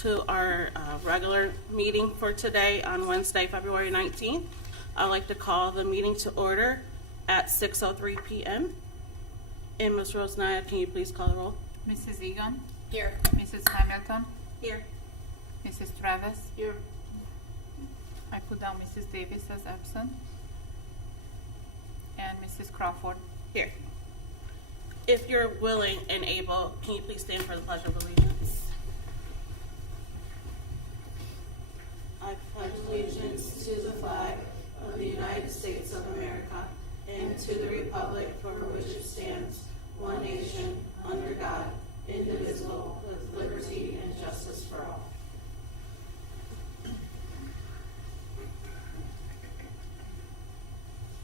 to our regular meeting for today on Wednesday, February 19th. I'd like to call the meeting to order at 6:03 p.m. And Ms. Rosenaya, can you please call the roll? Mrs. Egan? Here. Mrs. Hamilton? Here. Mrs. Travis? Here. I put down Mrs. Davis as absent. And Mrs. Crawford? Here. If you're willing and able, can you please stand for the Pledge of Allegiance? I pledge allegiance to the flag of the United States of America and to the republic for which it stands, one nation, under God, indivisible, with liberty and justice for all.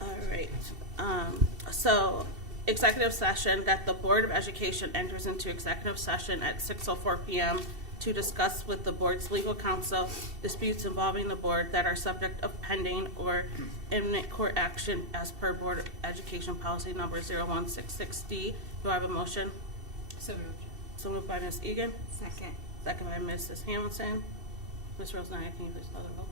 All right. So, executive session, that the Board of Education enters into executive session at 6:04 p.m. to discuss with the board's legal counsel disputes involving the board that are subject of pending or imminent court action as per Board of Education Policy Number 0166D. Do I have a motion? So moved. So moved by Ms. Egan. Second. Second by Mrs. Hamilton. Ms. Rosenaya, can you please call the roll?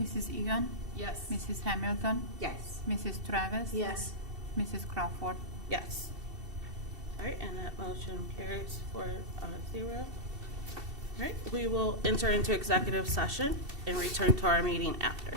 Mrs. Egan? Yes. Mrs. Hamilton? Yes. Mrs. Travis? Yes. Mrs. Crawford? Yes. All right, and that motion carries 4-0. All right, we will enter into executive session and return to our meeting after.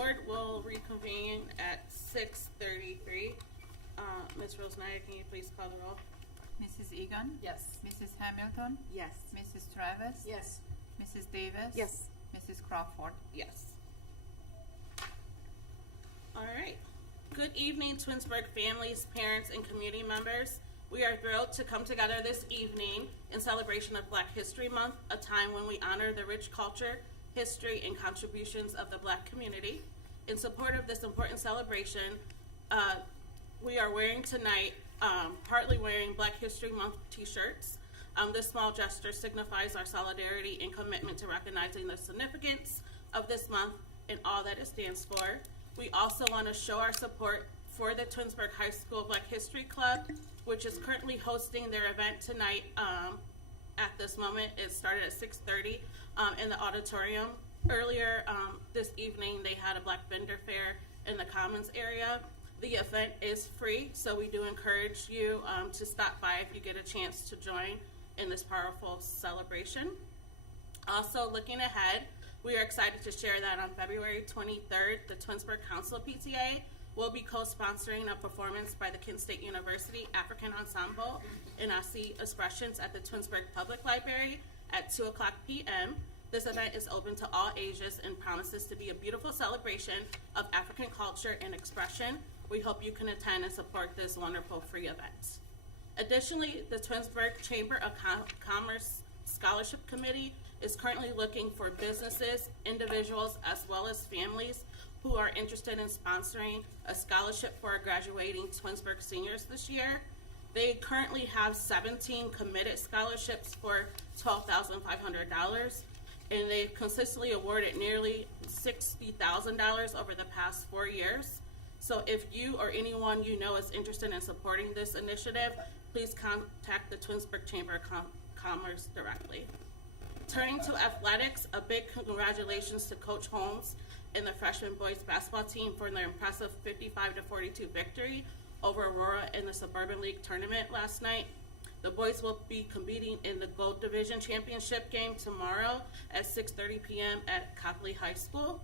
board will reconvene at 6:33. Ms. Rosenaya, can you please call the roll? Mrs. Egan? Yes. Mrs. Hamilton? Yes. Mrs. Travis? Yes. Mrs. Davis? Yes. Mrs. Crawford? Yes. All right. Good evening, Twinsburg families, parents, and community members. We are thrilled to come together this evening in celebration of Black History Month, a time when we honor the rich culture, history, and contributions of the Black community. In support of this important celebration, we are wearing tonight, partly wearing Black History Month t-shirts. This small gesture signifies our solidarity and commitment to recognizing the significance of this month and all that it stands for. We also want to show our support for the Twinsburg High School Black History Club, which is currently hosting their event tonight. At this moment, it started at 6:30 in the auditorium. Earlier this evening, they had a Black vendor fair in the Commons area. The event is free, so we do encourage you to stop by if you get a chance to join in this powerful celebration. Also, looking ahead, we are excited to share that on February 23rd, the Twinsburg Council PTA will be co-sponsoring a performance by the Kent State University African Ensemble in Aussie Expressions at the Twinsburg Public Library at 2:00 p.m. This event is open to all ages and promises to be a beautiful celebration of African culture and expression. We hope you can attend and support this wonderful free event. Additionally, the Twinsburg Chamber of Commerce Scholarship Committee is currently looking for businesses, individuals, as well as families who are interested in sponsoring a scholarship for our graduating Twinsburg seniors this year. They currently have 17 committed scholarships for $12,500, and they've consistently awarded nearly $60,000 over the past 4 years. So if you or anyone you know is interested in supporting this initiative, please contact the Twinsburg Chamber of Commerce directly. Turning to athletics, a big congratulations to Coach Holmes and the freshman boys basketball team for their impressive 55-42 victory over Aurora in the Suburban League tournament last night. The boys will be competing in the Gold Division Championship game tomorrow at 6:30 p.m. at Copley High School.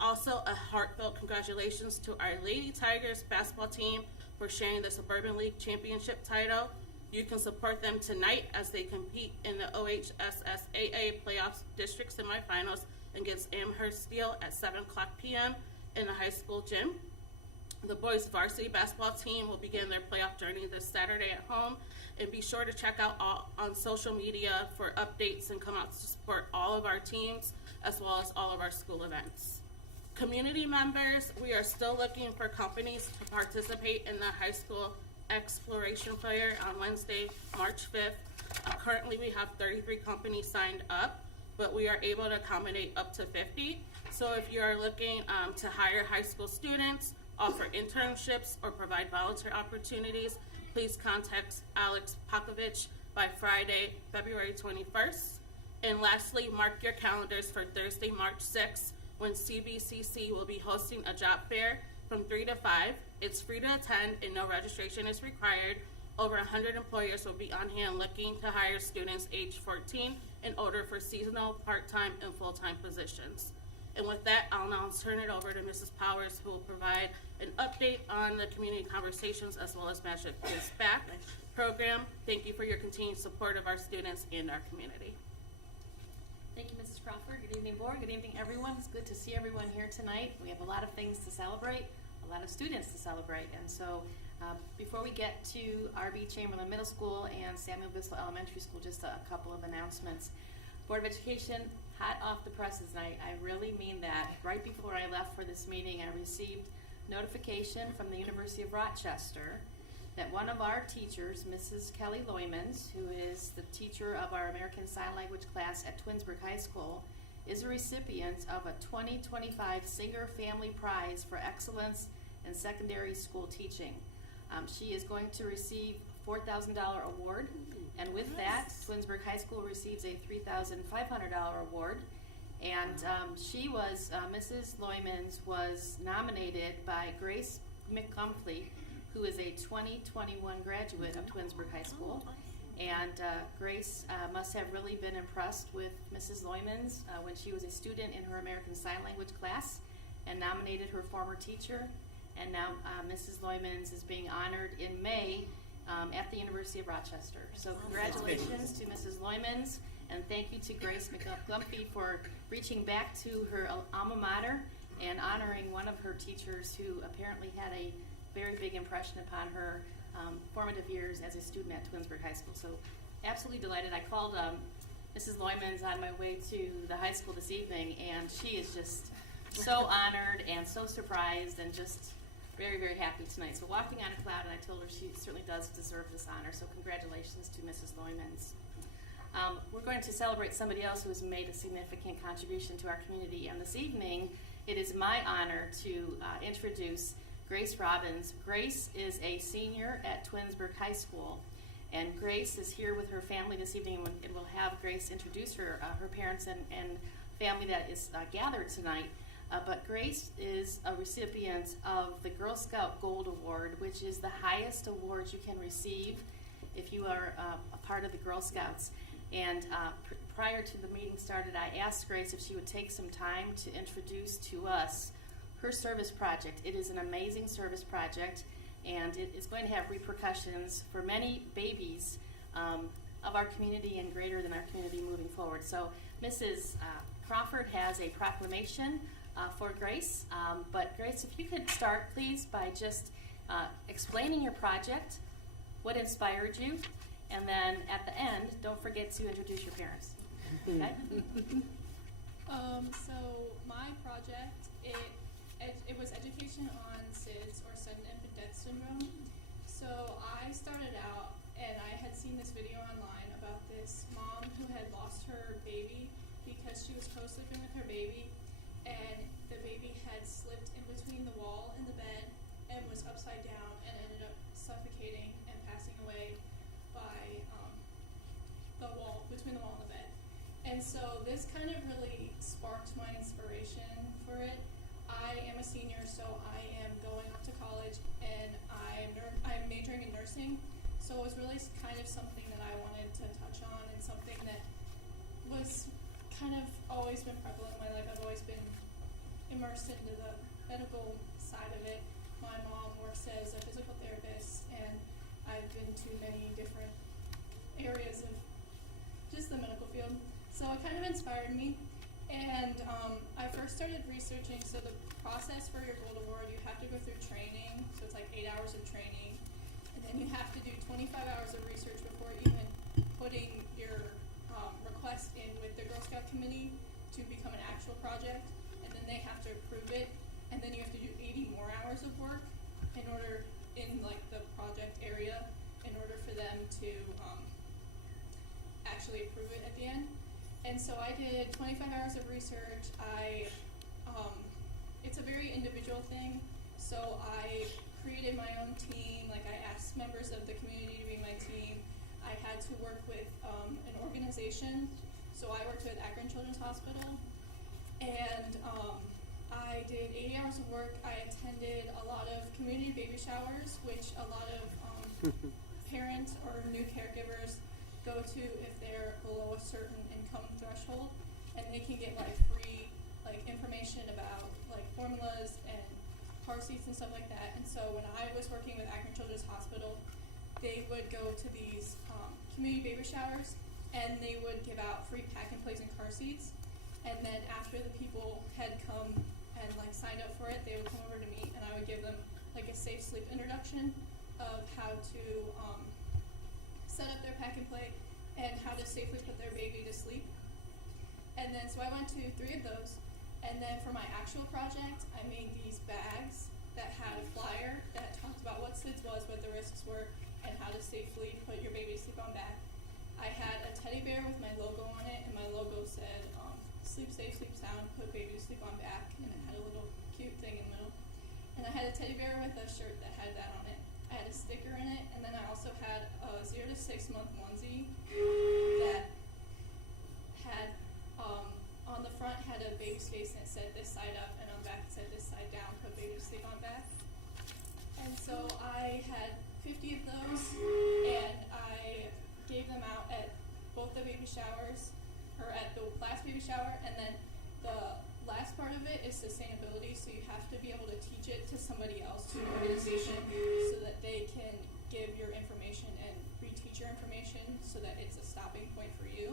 Also, a heartfelt congratulations to our Lady Tigers basketball team for sharing the Suburban League Championship title. You can support them tonight as they compete in the OHSSAA Playoffs District Semifinals against Amherst Steel at 7:00 p.m. in the high school gym. The boys varsity basketball team will begin their playoff journey this Saturday at home, and be sure to check out on social media for updates and come out to support all of our teams as well as all of our school events. Community members, we are still looking for companies to participate in the high school exploration fair on Wednesday, March 5th. Currently, we have 33 companies signed up, but we are able to accommodate up to 50. So if you are looking to hire high school students, offer internships, or provide volunteer opportunities, please contact Alex Pakovich by Friday, February 21st. And lastly, mark your calendars for Thursday, March 6th, when CBCC will be hosting a job fair from 3 to 5. It's free to attend and no registration is required. Over 100 employers will be on hand looking to hire students age 14 and older for seasonal, part-time, and full-time positions. And with that, I'll now turn it over to Mrs. Powers, who will provide an update on the community conversations as well as Magic Gives Back program. Thank you for your continued support of our students and our community. Thank you, Mrs. Crawford. Good evening, board. Good evening, everyone. It's good to see everyone here tonight. We have a lot of things to celebrate, a lot of students to celebrate. And so before we get to R.B. Chamberlain Middle School and Samuel Bissell Elementary School, just a couple of announcements. Board of Education, hot off the presses, and I really mean that. Right before I left for this meeting, I received notification from the University of Rochester that one of our teachers, Mrs. Kelly Loymans, who is the teacher of our American Sign Language class at Twinsburg High School, is a recipient of a 2025 Singer Family Prize for Excellence in Secondary School Teaching. She is going to receive a $4,000 award, and with that, Twinsburg High School receives a $3,500 award. And Mrs. Loymans was nominated by Grace McCumphrey, who is a 2021 graduate of Twinsburg High School. And Grace must have really been impressed with Mrs. Loymans when she was a student in her American Sign Language class. and nominated her former teacher. And now Mrs. Loymans is being honored in May at the University of Rochester. So congratulations to Mrs. Loymans, and thank you to Grace McGumpy for reaching back to her alma mater and honoring one of her teachers who apparently had a very big impression upon her formative years as a student at Twinsburg High School. So absolutely delighted. I called Mrs. Loymans on my way to the high school this evening, and she is just so honored and so surprised and just very, very happy tonight. So walking on a cloud, and I told her she certainly does deserve this honor. So congratulations to Mrs. Loymans. We're going to celebrate somebody else who has made a significant contribution to our community, and this evening it is my honor to introduce Grace Robbins. Grace is a senior at Twinsburg High School, and Grace is here with her family this evening, and we'll have Grace introduce her parents and family that is gathered tonight. But Grace is a recipient of the Girl Scout Gold Award, which is the highest award you can receive if you are a part of the Girl Scouts. And prior to the meeting started, I asked Grace if she would take some time to introduce to us her service project. It is an amazing service project, and it is going to have repercussions for many babies of our community and greater than our community moving forward. So Mrs. Crawford has a proclamation for Grace. But Grace, if you could start, please, by just explaining your project, what inspired you, and then at the end, don't forget to introduce your parents. Okay? So my project, it was education on SIDS, or sudden infant death syndrome. So I started out, and I had seen this video online about this mom who had lost her baby because she was co-sleeping with her baby, and the baby had slipped in between the wall and the bed and was upside down and ended up suffocating and passing away by between the wall and the bed. And so this kind of really sparked my inspiration for it. I am a senior, so I am going off to college, and I'm majoring in nursing. So it was really kind of something that I wanted to touch on, and something that was kind of always been prevalent in my life. I've always been immersed into the medical side of it. My mom works as a physical therapist, and I've been to many different areas of just the medical field. So it kind of inspired me. And I first started researching, so the process for your Gold Award, you have to go through training, so it's like 8 hours of training, and then you have to do 25 hours of research before even putting your request in with the Girl Scout committee to become an actual project, and then they have to approve it, and then you have to do 80 more hours of work in like the project area in order for them to actually approve it at the end. And so I did 25 hours of research. It's a very individual thing. So I created my own team. Like, I asked members of the community to be my team. I had to work with an organization. So I worked with Akron Children's Hospital. And I did 80 hours of work. I attended a lot of community baby showers, which a lot of parents or new caregivers go to if they're below a certain income threshold, and they can get like free information about like formulas and car seats and stuff like that. And so when I was working with Akron Children's Hospital, they would go to these community baby showers, and they would give out free pack and plays and car seats. And then after the people had come and like signed up for it, they would come over to me, and I would give them like a safe sleep introduction of how to set up their pack and play and how to safely put their baby to sleep. And then so I went to 3 of those, and then for my actual project, I made these bags that had a flyer that talked about what SIDS was, what the risks were, and how to safely put your baby to sleep on back. I had a teddy bear with my logo on it, and my logo said, sleep safe, sleep sound, put baby to sleep on back, and it had a little cute thing in the middle. And I had a teddy bear with a shirt that had that on it. I had a sticker in it, and then I also had a 0 to 6 month onesie that had, on the front had a baby's face, and it said this side up, and on the back it said this side down, put baby to sleep on back. And so I had 50 of those, and I gave them out at both the baby showers, or at the last baby shower, and then the last part of it is sustainability, so you have to be able to teach it to somebody else, to an organization, so that they can give your information and reteach your information so that it's a stopping point for you.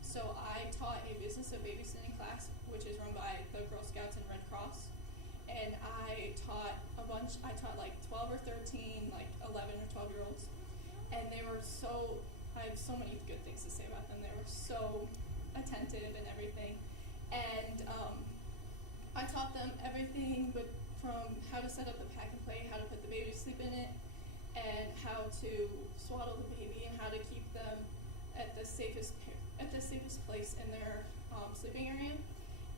So I taught a business of babysitting class, which is run by the Girl Scouts and Red Cross. And I taught like 12 or 13, like 11 or 12-year-olds. And they were I have so many good things to say about them. They were so attentive and everything. And I taught them everything but from how to set up the pack and play, how to put the baby to sleep in it, and how to swaddle the baby, and how to keep them at the safest place in their sleeping area.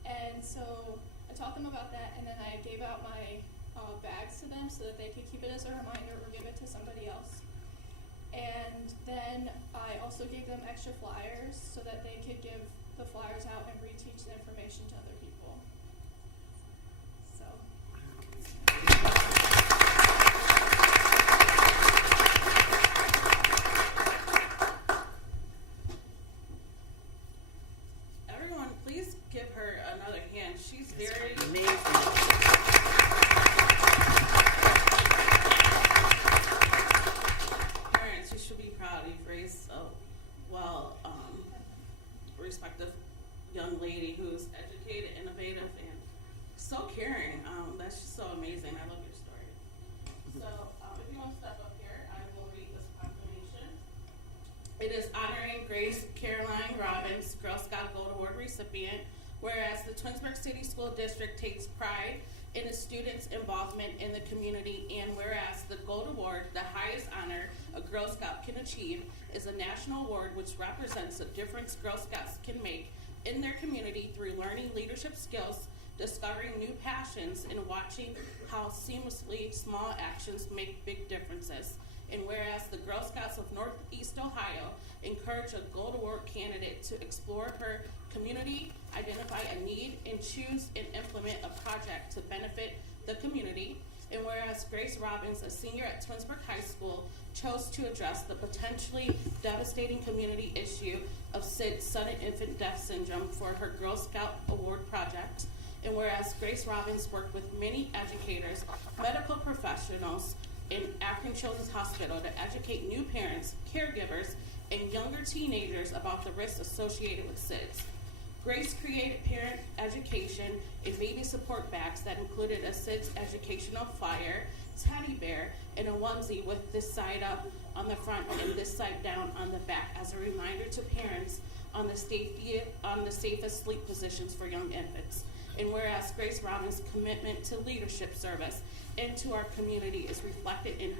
And so I taught them about that, and then I gave out my bags to them so that they could keep it as a reminder or give it to somebody else. And then I also gave them extra flyers so that they could give the flyers out and reteach the information to other people. So. Everyone, please give her another hand. She's very Amazing. Parents, you should be proud. You've raised a respected young lady who's educated, innovative, and so caring. That's just so amazing. I love your story. So, if you want to step up here, I will read this proclamation. It is honoring Grace Caroline Robbins, Girl Scout Gold Award recipient, whereas the Twinsburg City School District takes pride in its students' involvement in the community, and whereas the Gold Award, the highest honor a Girl Scout can achieve, is a national award which represents the difference Girl Scouts can make in their community through learning leadership skills, discovering new passions, and watching how seamlessly small actions make big differences. And whereas the Girl Scouts of Northeast Ohio encourage a Gold Award candidate to explore her community, identify a need, and choose and implement a project to benefit the community. And whereas Grace Robbins, a senior at Twinsburg High School, chose to address the potentially devastating community issue of SIDS, sudden infant death syndrome, for her Girl Scout Award project. And whereas Grace Robbins worked with many educators, medical professionals, in African Children's Hospital to educate new parents, caregivers, and younger teenagers about the risks associated with SIDS. Grace created parent education and baby support bags that included a SIDS educational flyer, teddy bear, and a onesie with this side up on the front and this side down on the back as a reminder to parents on the safest sleep positions for young infants. And whereas Grace Robbins' commitment to leadership service and to our community is reflected in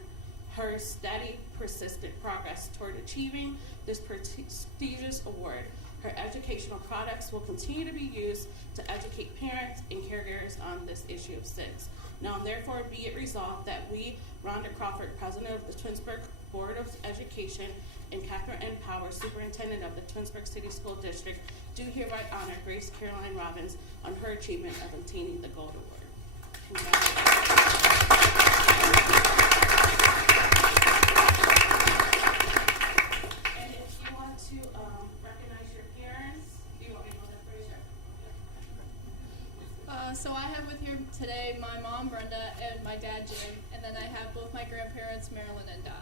her steady, persistent progress toward achieving this prestigious award. Her educational products will continue to be used to educate parents and caregivers on this issue of SIDS. Now, therefore, be it resolved that we, Rhonda Crawford, President of the Twinsburg Board of Education, and Catherine N. Powers, Superintendent of the Twinsburg City School District, do hereby honor Grace Caroline Robbins on her achievement of obtaining the Gold Award. Congratulations. And if you want to recognize your parents, do you want me to go that first? So I have with here today my mom, Brenda, and my dad, Jim, and then I have both my grandparents, Marilyn and Don.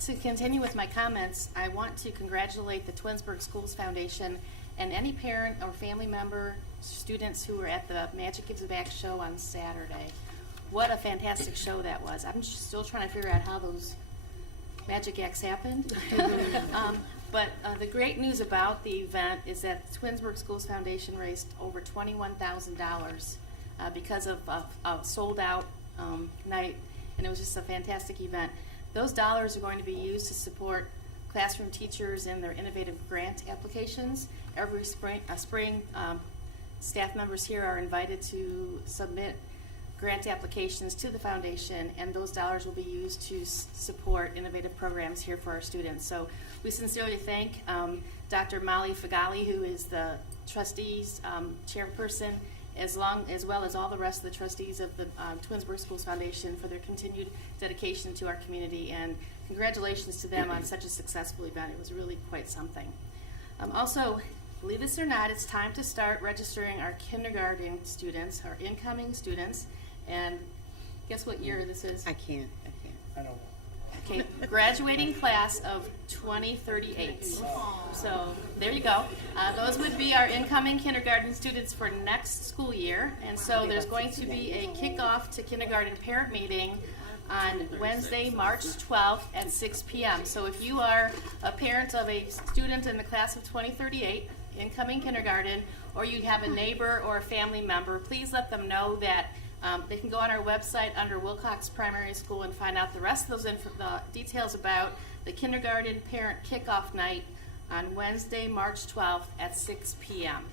to continue with my comments, I want to congratulate the Twinsburg Schools Foundation and any parent or family member, students who were at the Magic Gives Back show on Saturday. What a fantastic show that was. I'm still trying to figure out how those magic acts happened. But the great news about the event is that the Twinsburg Schools Foundation raised over $21,000 because of a sold-out night, and it was just a fantastic event. Those dollars are going to be used to support classroom teachers in their innovative grant applications. Every spring, staff members here are invited to submit grant applications to the foundation, and those dollars will be used to support innovative programs here for our students. So we sincerely thank Dr. Molly Fagali, who is the trustees chairperson, as well as all the rest of the trustees of the Twinsburg Schools Foundation for their continued dedication to our community, and congratulations to them on such a successful event. It was really quite something. Also, believe this or not, it's time to start registering our kindergarten students, our incoming students, and guess what year this is? I can't. I don't. Okay, graduating class of 2038. So there you go. Those would be our incoming kindergarten students for next school year. And so there's going to be a kickoff to kindergarten parent meeting on Wednesday, March 12th at 6 p.m. So if you are a parent of a student in the class of 2038, incoming kindergarten, or you have a neighbor or a family member, please let them know that they can go on our website under Wilcox Primary School and find out the rest of those details about the kindergarten parent kickoff night on Wednesday, March 12th at 6 p.m.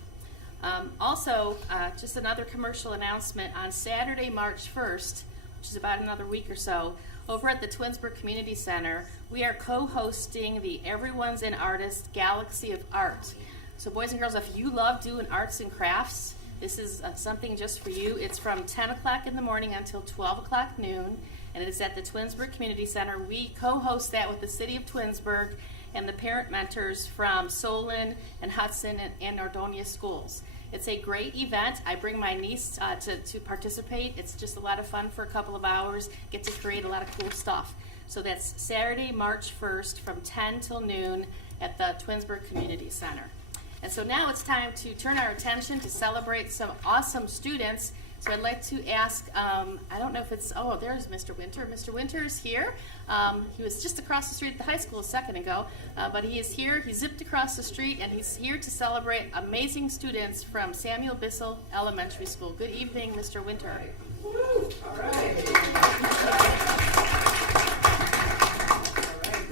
Also, just another commercial announcement, on Saturday, March 1st, which is about another week or so, over at the Twinsburg Community Center, we are co-hosting the Everyone's an Artist Galaxy of Art. So boys and girls, if you love doing arts and crafts, this is something just for you. It's from 10 o'clock in the morning until 12 o'clock noon, and it is at the Twinsburg Community Center. We co-host that with the City of Twinsburg and the parent mentors from Solon and Hudson and Nordonia schools. It's a great event. I bring my niece to participate. It's just a lot of fun for a couple of hours, get to create a lot of cool stuff. So that's Saturday, March 1st from 10 till noon at the Twinsburg Community Center. And so now it's time to turn our attention to celebrate some awesome students. So I'd like to ask, I don't know if it's, oh, there's Mr. Winter. Mr. Winter is here. He was just across the street at the high school a second ago, but he is here. He zipped across the street, and he's here to celebrate amazing students from Samuel Bissell Elementary School. Good evening, Mr. Winter. Woo! All right.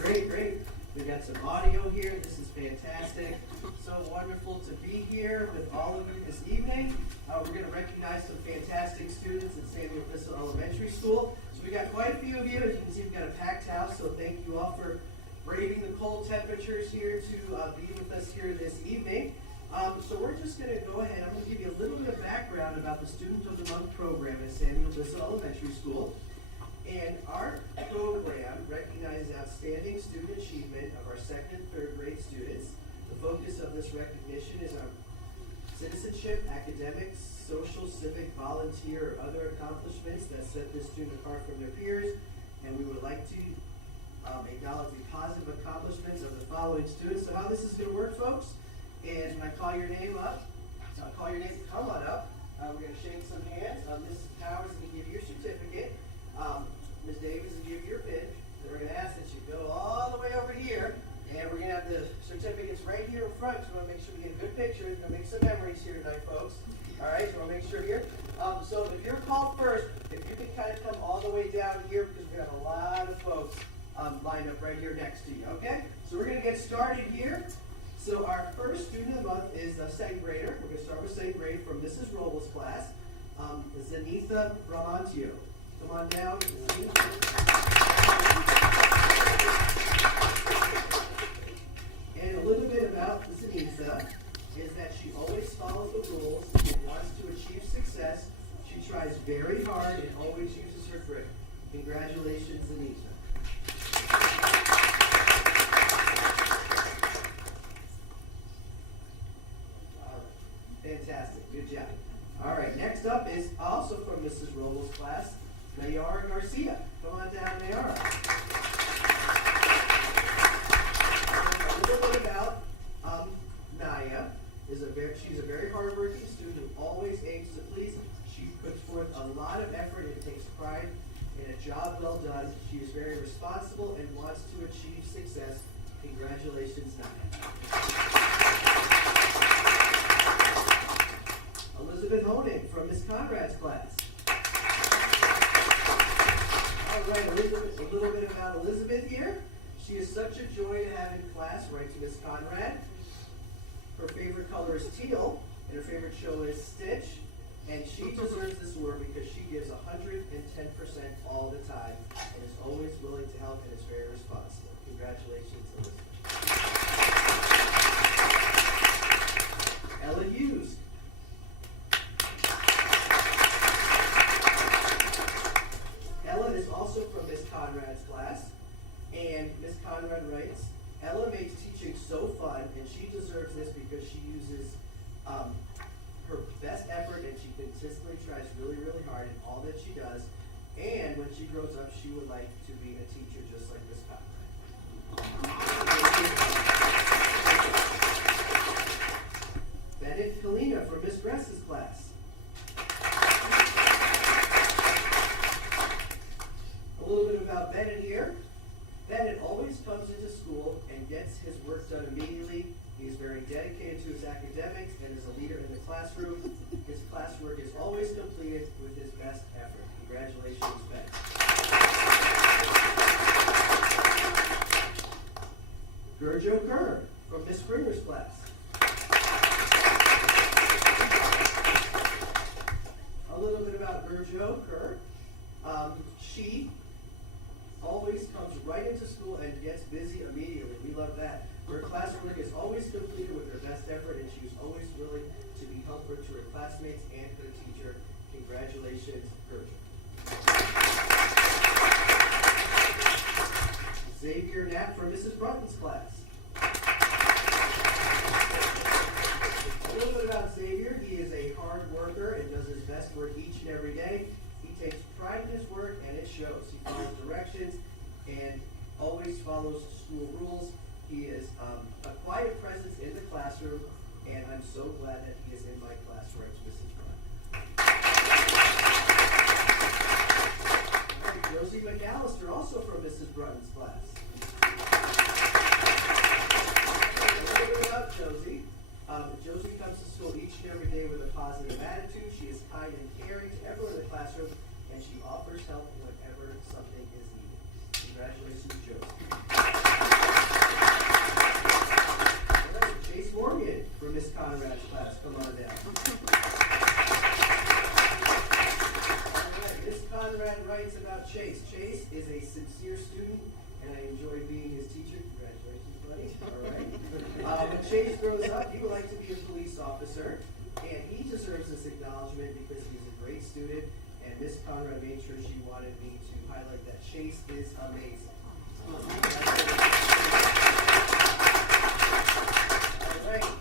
Great. We got some audio here. This is fantastic. So wonderful to be here with all of you this evening. We're going to recognize some fantastic students at Samuel Bissell Elementary School. So we got quite a few of you. As you can see, we've got a packed house. So thank you all for braving the cold temperatures here to be with us here this evening. So we're just going to go ahead. I'm going to give you a little bit of background about the Student of the Month program at Samuel Bissell Elementary School. And our program recognizes outstanding student achievement of our second and third grade students. The focus of this recognition is on citizenship, academics, social, civic, volunteer, or other accomplishments that set this student apart from their peers. And we would like to acknowledge the positive accomplishments of the following students. So how this is going to work, folks, is when I call your name up, so I'll call your name, come on up. We're going to shake some hands. Mrs. Powers is going to give you your certificate. Ms. Davis will give you your pin. Then we're going to ask that you go all the way over here, and we're going to have the certificates right here in front. So we want to make sure we get a good picture. We're going to make some memories here tonight, folks. All right, so we'll make sure here. So if you're called first, if you can kind of come all the way down here, because we have a lot of folks lined up right here next to you. Okay, so we're going to get started here. So our first student of the month is a second grader. We're going to start with second grade from Mrs. Robles' class, Zenitha Bramantio. Come on down. And a little bit about Zenitha is that she always follows the rules and wants to achieve success. She tries very hard and always uses her grit. Congratulations, Zenitha. Fantastic. Good job. All right. Next up is also from Mrs. Robles' class, Nayara Garcia. Come on down, Nayara. She's a very hardworking student who always aims to please. She puts forth a lot of effort and takes pride in a job well done. She is very responsible and wants to achieve success. Congratulations, Naya. Elizabeth Honig from Miss Conrad's class. All right, Elizabeth, a little bit about Elizabeth here. She is such a joy to have in class, right to Miss Conrad. Her favorite color is teal, and her favorite show is Stitch. And she deserves this award because she gives 110% all the time and is always willing to help and is very responsible. Congratulations, Elizabeth. Ella Hughes. Ella is also from Miss Conrad's class, and Miss Conrad writes, Ella makes teaching so fun, and she deserves this because she uses her best effort, and she consistently tries really, really hard in all that she does. And when she grows up, she would like to be a teacher just like Miss Conrad. Bennett Kalina from Miss Gress's class. A little bit about Bennett here. Bennett always comes into school and gets his work done immediately. He's very dedicated to his academics and is a leader in the classroom. His classwork is always completed with his best effort. Congratulations, Ben. Gurjo Kerr from Miss Springer's class. A little bit about Gurjo Kerr. She always comes right into school and gets busy immediately. We love that. Her classwork is always completed with her best effort, and she's always willing to be helpful to her classmates and her teacher. Congratulations, Gurjo. Xavier Knapp from Mrs. Brunton's class. A little bit about Xavier. He is a hard worker and does his best work each and every day. He takes pride in his work, and it shows. He follows directions and always follows school rules. He is a quiet presence in the classroom, and I'm so glad that he is in my class where it's Mrs. Brunton. All right, Josie McAllister, also from Mrs. Brunton's class. A little bit about Josie. Josie comes to school each and every day with a positive attitude. She is kind and caring to everyone in the classroom, and she offers help whenever something is needed. Congratulations, Josie. Chase Morgan from Miss Conrad's class. Come on down. All right, Miss Conrad writes about Chase. Chase is a sincere student, and I enjoy being his teacher. Congratulations, buddy. All right. When Chase grows up, he would like to be a police officer, and he deserves this acknowledgement because he's a great student, and Miss Conrad made sure she wanted me to highlight that Chase is amazing.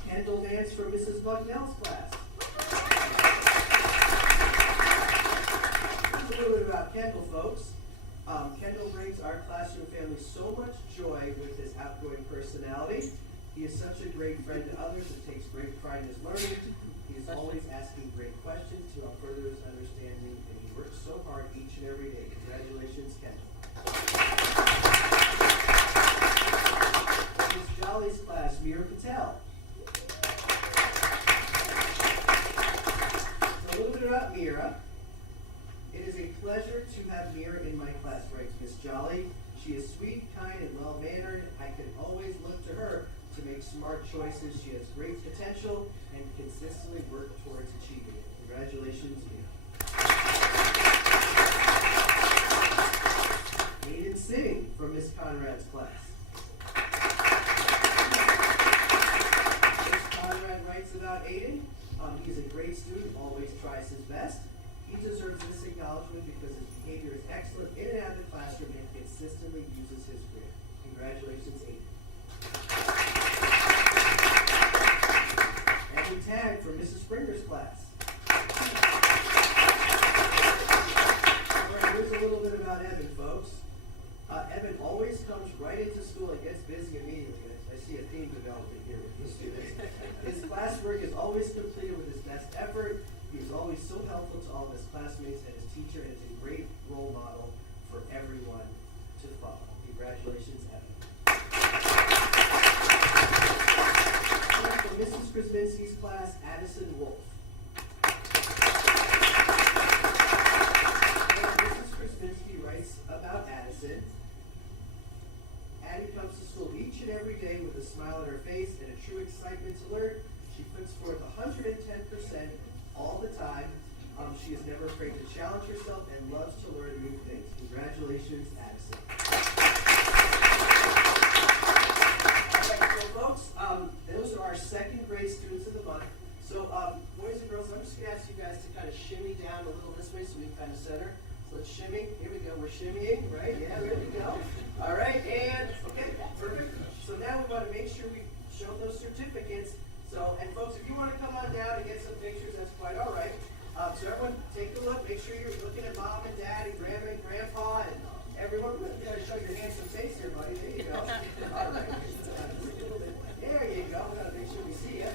Kendall Nance from Mrs. Bucknell's class. A little bit about Kendall, folks. Kendall brings our classroom family so much joy with his outgoing personality. He is such a great friend to others and takes great pride in his learning. He is always asking great questions to help further his understanding, and he works so hard each and every day. Congratulations, Kendall. Miss Jolly's class, Mira Patel. A little bit about Mira. It is a pleasure to have Mira in my class, writes Miss Jolly. She is sweet, kind, and well-mannered. I can always look to her to make smart choices. She has great potential and consistently work towards achieving it. Congratulations, Mira. Aiden Singh from Miss Conrad's class. Miss Conrad writes about Aiden. He's a great student, always tries his best. He deserves this acknowledgement because his behavior is excellent in and out of the classroom and consistently uses his grit. Congratulations, Aiden. Evan Tag from Mrs. Springer's class. All right, here's a little bit about Evan, folks. Evan always comes right into school and gets busy immediately. I see a theme developing here with these students. His classwork is always every day with a smile on her face and a true excitement to learn. She puts forth 110% all the time. She is never afraid to challenge herself and loves to learn new things. Congratulations, Addison. All right, so folks, those are our second grade students of the month. So, boys and girls, I'm just going to ask you guys to kind of shimmy down a little this way so we can kind of center. So let's shimmy. Here we go. We're shimmying, right? Yeah, there we go. All right, and okay, perfect. So now we want to make sure we show those certificates. So, and folks, if you want to come on down and get some pictures, that's quite all right. So everyone, take a look. Make sure you're looking at mom and dad and grandma and grandpa and everyone. You got to show your handsome face here, buddy. There you go. All right. There you go. We got to make sure we see it.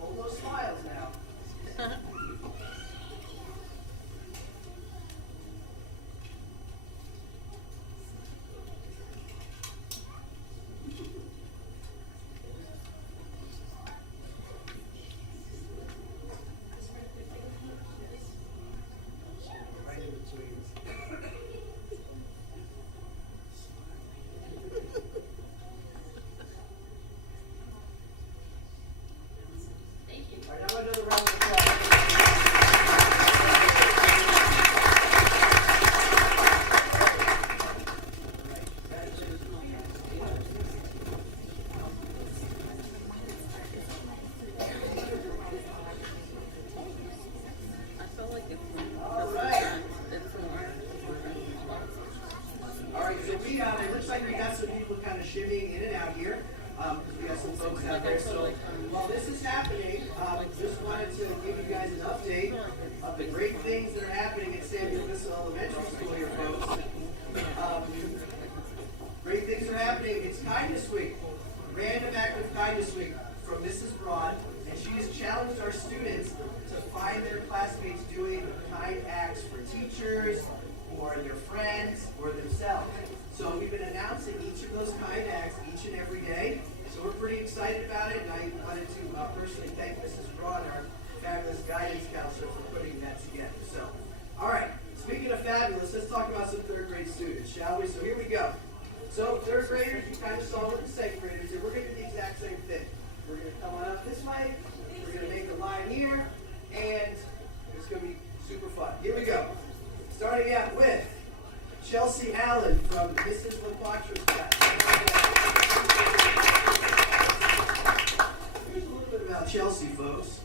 Hold those smiles now. Right in between. Thank you. All right, now another round of applause. I feel like it's All right. it's more. All right, so it looks like we got some people kind of shimmying in and out here. We got some folks out there. So while this is happening, just wanted to give you guys an update of the great things that are happening at Samuel Bissell Elementary School here, folks. Great things are happening. It's Kindness Week, Random Act of Kindness Week from Mrs. Braun, and she has challenged our students to find their classmates doing kind acts for teachers, or their friends, or themselves. So we've been announcing each of those kind acts each and every day. So we're pretty excited about it, and I wanted to personally thank Mrs. Braun, our fabulous guidance counselor, for putting that together. So, all right, speaking of fabulous, let's talk about some third grade students, shall we? So here we go. So third graders, you kind of saw what the second graders did. We're going to do the exact same thing. We're going to come on up this way. We're going to make a line here, and it's going to be super fun. Here we go. Starting out with Chelsea Allen from Mrs. LaQuatra's class. Here's a little bit about Chelsea, folks.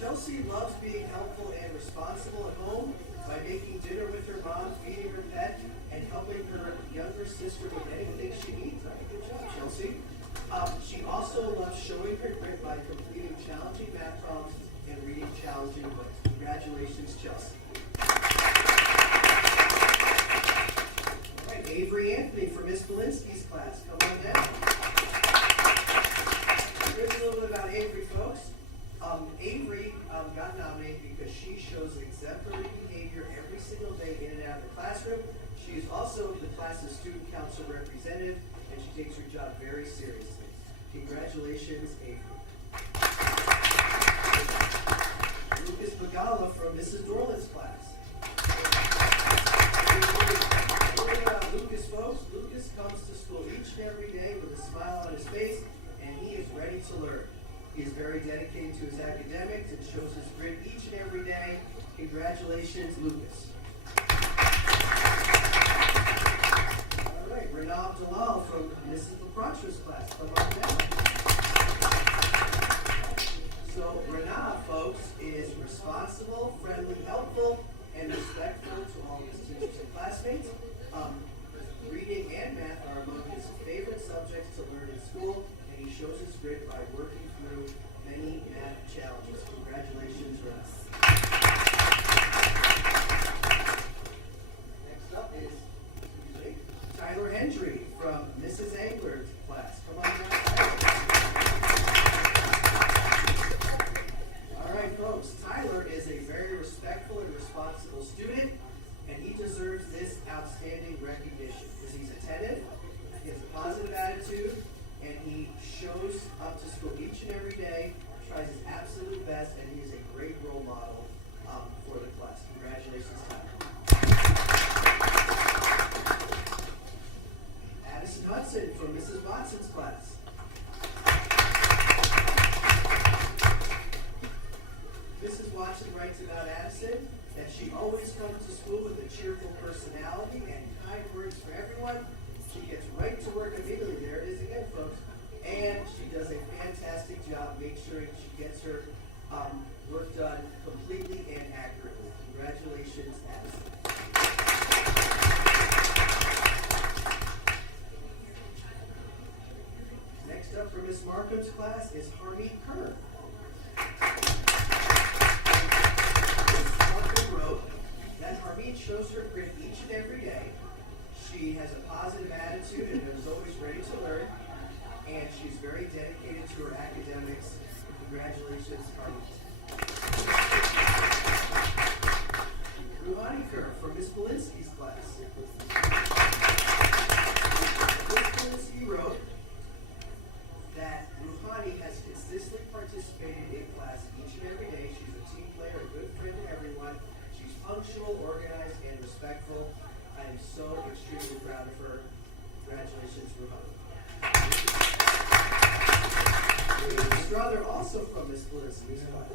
Chelsea loves being helpful and responsible at home by making dinner with her mom, feeding her pet, and helping her younger sister with anything she needs. All right, good job, Chelsea. She also loves showing her grit by completing challenging math problems and reading challenging books. Congratulations, Chelsea. All right, Avery Anthony from Miss Belinsky's class. Come on down. Here's a little bit about Avery, folks. Avery got nominated because she shows exemplary behavior every single day in and out of the classroom. She is also the class's student council representative, and she takes her job very seriously. Congratulations, Avery. Lucas Bagala from Mrs. Dorland's class. Lucas, folks. Lucas comes to school each and every day with a smile on his face, and he is ready to learn. He is very dedicated to his academics and shows his grit each and every day. Congratulations, Lucas. All right, Renab Dalal from Mrs. LaQuatra's class. Come on down. So Renab, folks, is responsible, friendly, helpful, and respectful to all his teachers and classmates. Reading and math are among his favorite subjects to learn in school, and he shows his grit by working through many math challenges. Congratulations, Renab. Next up is Tyler Hendry from Mrs. Angler's class. Come on down. All right, folks. Tyler is a very respectful and responsible student, and he deserves this outstanding recognition because he's attentive, he has a positive attitude, and he shows up to school each and every day, tries his absolute best, and he is a great role model for the class. Congratulations, Tyler. Addison Hudson from Mrs. Watson's class. Mrs. Watson writes about Addison that she always comes to school with a cheerful personality and kind words for everyone. She gets right to work immediately. There it is again, folks. And she does a fantastic job making sure she gets her work done completely and accurately. Congratulations, Addison. Next up for Miss Markham's class is Harmeet Kerr. Miss Markham wrote that Harmeet shows her grit each and every day. She has a positive attitude and is always ready to learn. And she's very dedicated to her academics. Congratulations, Harmeet. Ruhani Kerr from Miss Belinsky's class. Miss Belinsky wrote that Ruhani has consistently participated in class each and every day. She's a team player, a good friend to everyone. She's punctual, organized, and respectful. I am so extremely proud of her. Congratulations, Ruhani. Miss Strother, also from Miss Belinsky's class.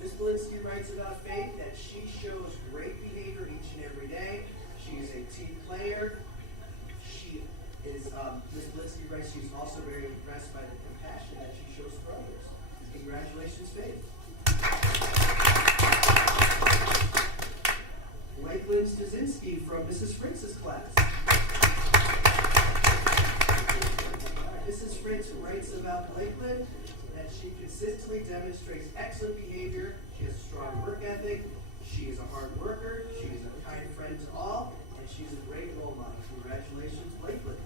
Miss Belinsky writes about Faith that she shows great behavior each and every day. She is a team player. She is, Miss Belinsky writes, she's also very impressed by the compassion that she shows for others. Congratulations, Faith. Lakeland Stasinski from Mrs. Fritz's class. Mrs. Fritz writes about Lakeland that she consistently demonstrates excellent behavior. She has a strong work ethic. She is a hard worker. She is a kind friend to all, and she's a great role model. Congratulations, Lakeland.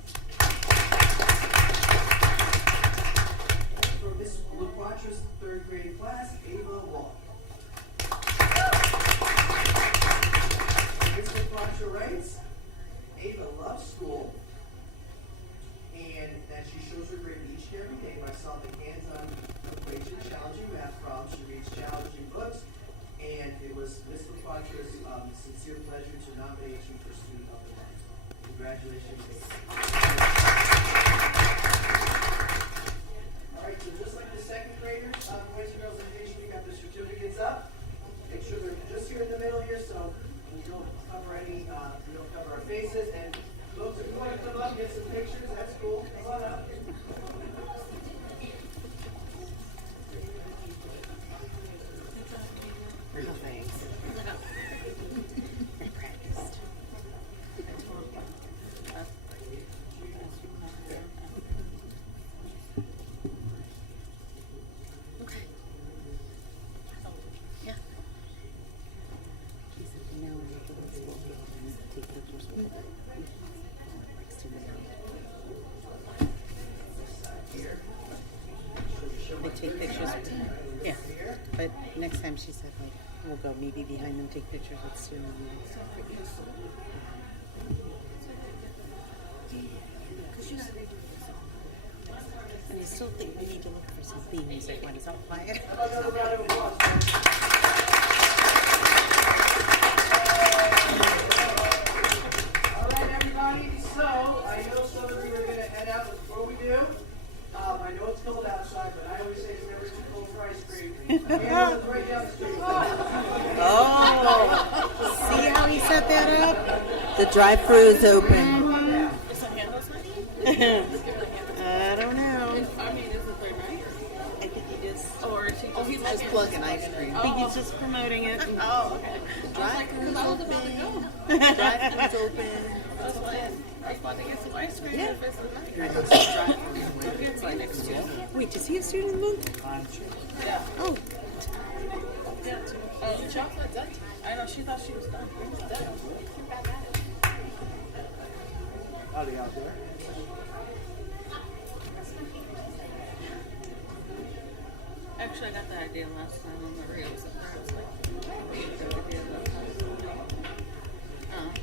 From Miss LaQuatra's third grade class, Ava Wall. Miss LaQuatra writes, Ava loves school, and that she shows her grit each and every day by solving hands-on equation challenging math problems. She reads challenging books, and it was Miss LaQuatra's sincere pleasure to nominate you for Student of the Month. Congratulations, Ava. All right, so just like the second graders, boys and girls education, we got the certificates up. Make sure they're just here in the middle here, so we don't cover any, we don't cover our faces. And folks, if you want to come up, get some pictures, that's cool. Come on up. They take pictures. Yeah, but next time she said like we'll go maybe behind them, take pictures with students. And I still think we need to look for some theme music when it's all quiet. Another round of applause. All right, everybody. So I know some of you are going to head out before we do. I know it's cold outside, but I always say it's never too cold for ice cream. It's right down the street. Oh, see how he set that up? The drive-through is open. Is the handles ready? I don't know. I mean, is it there, right? I think he just. Or is he just... He's just plugging ice cream. I think he's just promoting it. Oh, okay. Drive-through's I was about to go. open. Drive-through's open. I was about to get some ice cream Yeah. if it's the night. It's like next year. Wait, does he have student month? Yeah. Oh, Yeah. Chocolate, I know, she thought she was done. Howdy out there. Actually, I got the idea last time when Maria was up there. I was like, I really got the idea that time.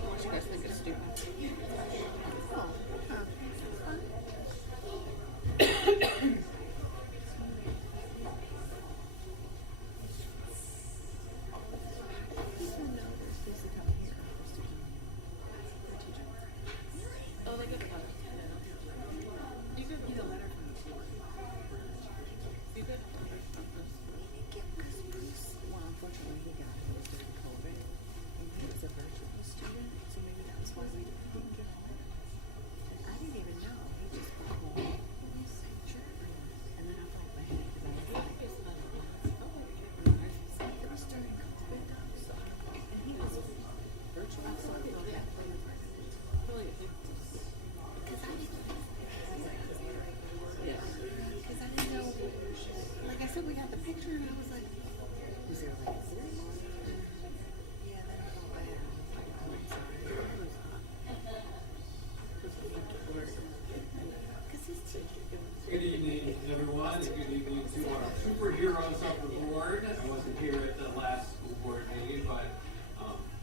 Unless you guys think it's stupid. Oh, they get the letter. You could get a letter from the team. You could. Because Bruce, well, unfortunately, he got it during COVID, and he was a virtual student, so maybe that's why we didn't get a letter. I didn't even know. He just got home. He was sure. And then I felt bad because I was like, it was during COVID, so, and he was virtual, so I didn't know that. Really? Because I didn't know. Yeah. Because I didn't know. Like I said, we got the picture, and I was like, was there like a ceremony? Yeah, that felt bad. I was like, oh, I'm sorry. It was hot. Because his teacher. Good evening, everyone, and good evening to our superheroes of the board. I wasn't here at the last school board meeting, but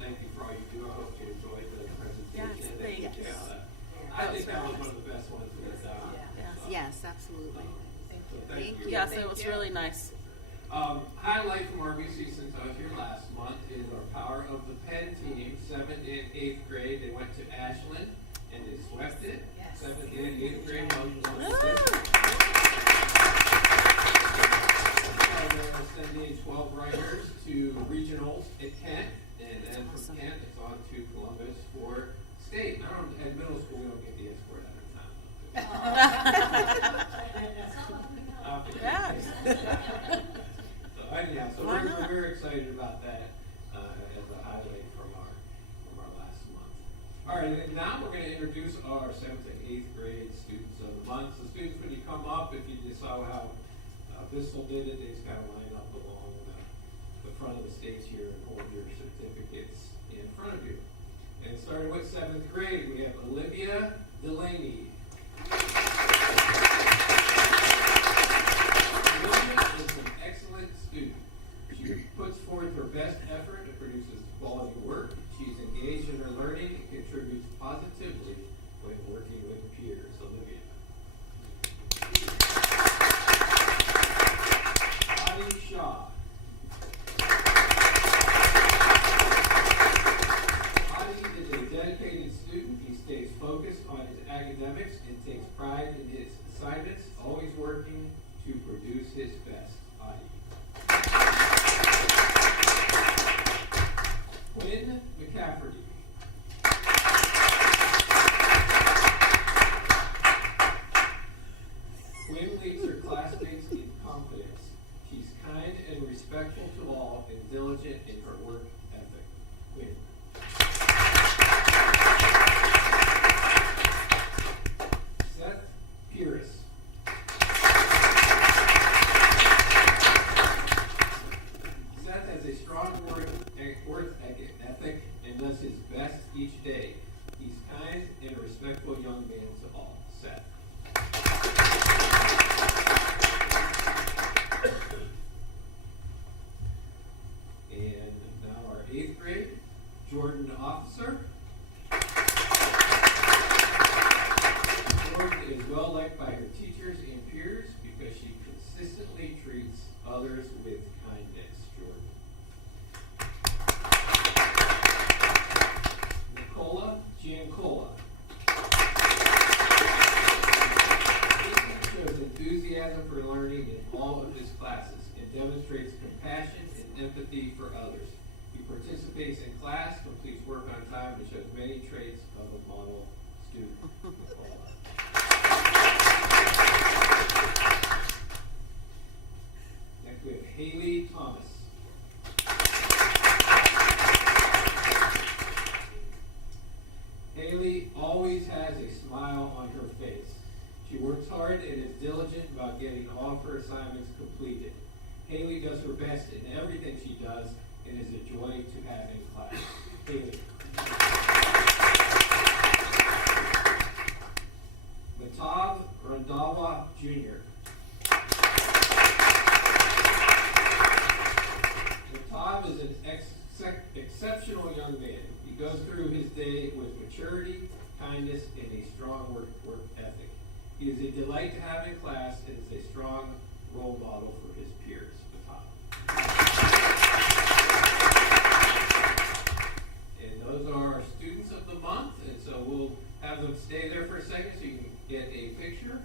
thank you for all you do. I hope you enjoyed the presentation. Yes, thank you. I think that was one of the best ones we've done. Yes, absolutely. So thank you. Yes, it was really nice. Highlight from RBC since I was here last month is our Power of the Pen team, 7th and 8th grade. They went to Ashland and they swept it. 7th and 8th grade. They're sending 12 riders to regionals at Kent, and then from Kent it's on to Columbus for state. I don't know, at middle school we don't get the escort out of town. Yes. So anyhow, so we're very excited about that as a highlight from our last month. All right, and now we're going to introduce our 7th and 8th grade students of the month. So students, when you come up, if you just saw how Bristol did it, they just kind of line up along the front of the stage here and hold your certificates in front of you. And starting with 7th grade, we have Olivia Delaney. Olivia is an excellent student. She puts forth her best effort and produces quality work. She's engaged in her learning and contributes positively when working with peers. Olivia. Adi Shah. Adi is a dedicated student. He stays focused on his academics and takes pride in his assignments, always working to produce his best. Adi. Quinn McCafferty. Quinn leads her classmates in confidence. She's kind and respectful to all and diligent in her work ethic. Quinn. Seth Pierce. Seth has a strong work ethic and does his best each day. He's kind and a respectful young man to all. Seth. And now our 8th grade, Jordan Officer. Jordan is well liked by her teachers and peers because she consistently treats others with kindness. Jordan. Nicola Giancola. He shows enthusiasm for learning in all of his classes and demonstrates compassion and empathy for others. He participates in class, completes work on time, and shows many traits of a model student. Next we have Haley Thomas. Haley always has a smile on her face. She works hard and is diligent about getting all of her assignments completed. Haley does her best in everything she does and is a joy to have in class. Haley. Matav Randhawa Jr. Matav is an exceptional young man. He goes through his day with maturity, kindness, and a strong work ethic. He is a delight to have in class and is a strong role model for his peers. And those are our students of the month, and so we'll have them stay there for a second so you can get a picture.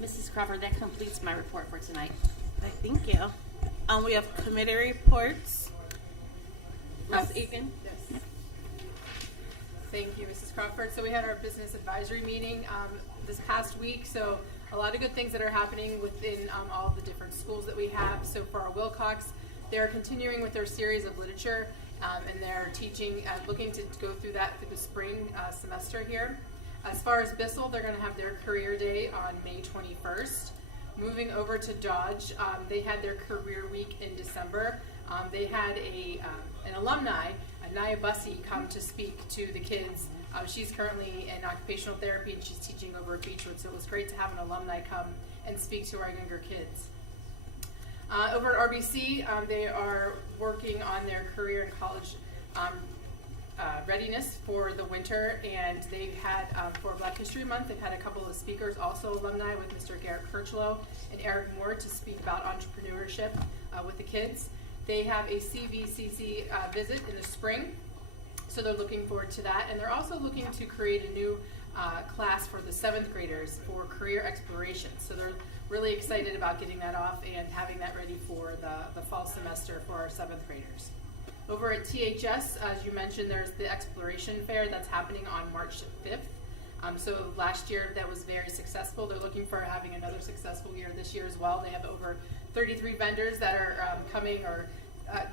Mrs. Crawford, that completes my report for tonight. Thank you. We have committee reports. Ms. Egan? Yes. Thank you, Mrs. Crawford. So we had our business advisory meeting this past week. So a lot of good things that are happening within all of the different schools that we have. So for our Wilcox, they're continuing with their series of literature, and they're teaching, looking to go through that through the spring semester here. As far as Bissell, they're going to have their career day on May 21st. Moving over to Dodge, they had their career week in December. They had an alumni, Naya Bussey, come to speak to the kids. She's currently in occupational therapy and she's teaching over at Beechwood, so it was great to have an alumni come and speak to our younger kids. Over at RBC, they are working on their career and college readiness for the winter, and they've had, for Black History Month, they've had a couple of speakers, also alumni, with Mr. Garrett Kirchlow and Eric Moore, to speak about entrepreneurship with the kids. They have a CVCC visit in the spring, so they're looking forward to that. And they're also looking to create a new class for the 7th graders for career exploration. So they're really excited about getting that off and having that ready for the fall semester for our 7th graders. Over at THS, as you mentioned, there's the Exploration Fair that's happening on March 5th. So last year that was very successful. They're looking for having another successful year this year as well. They have over 33 vendors that are coming or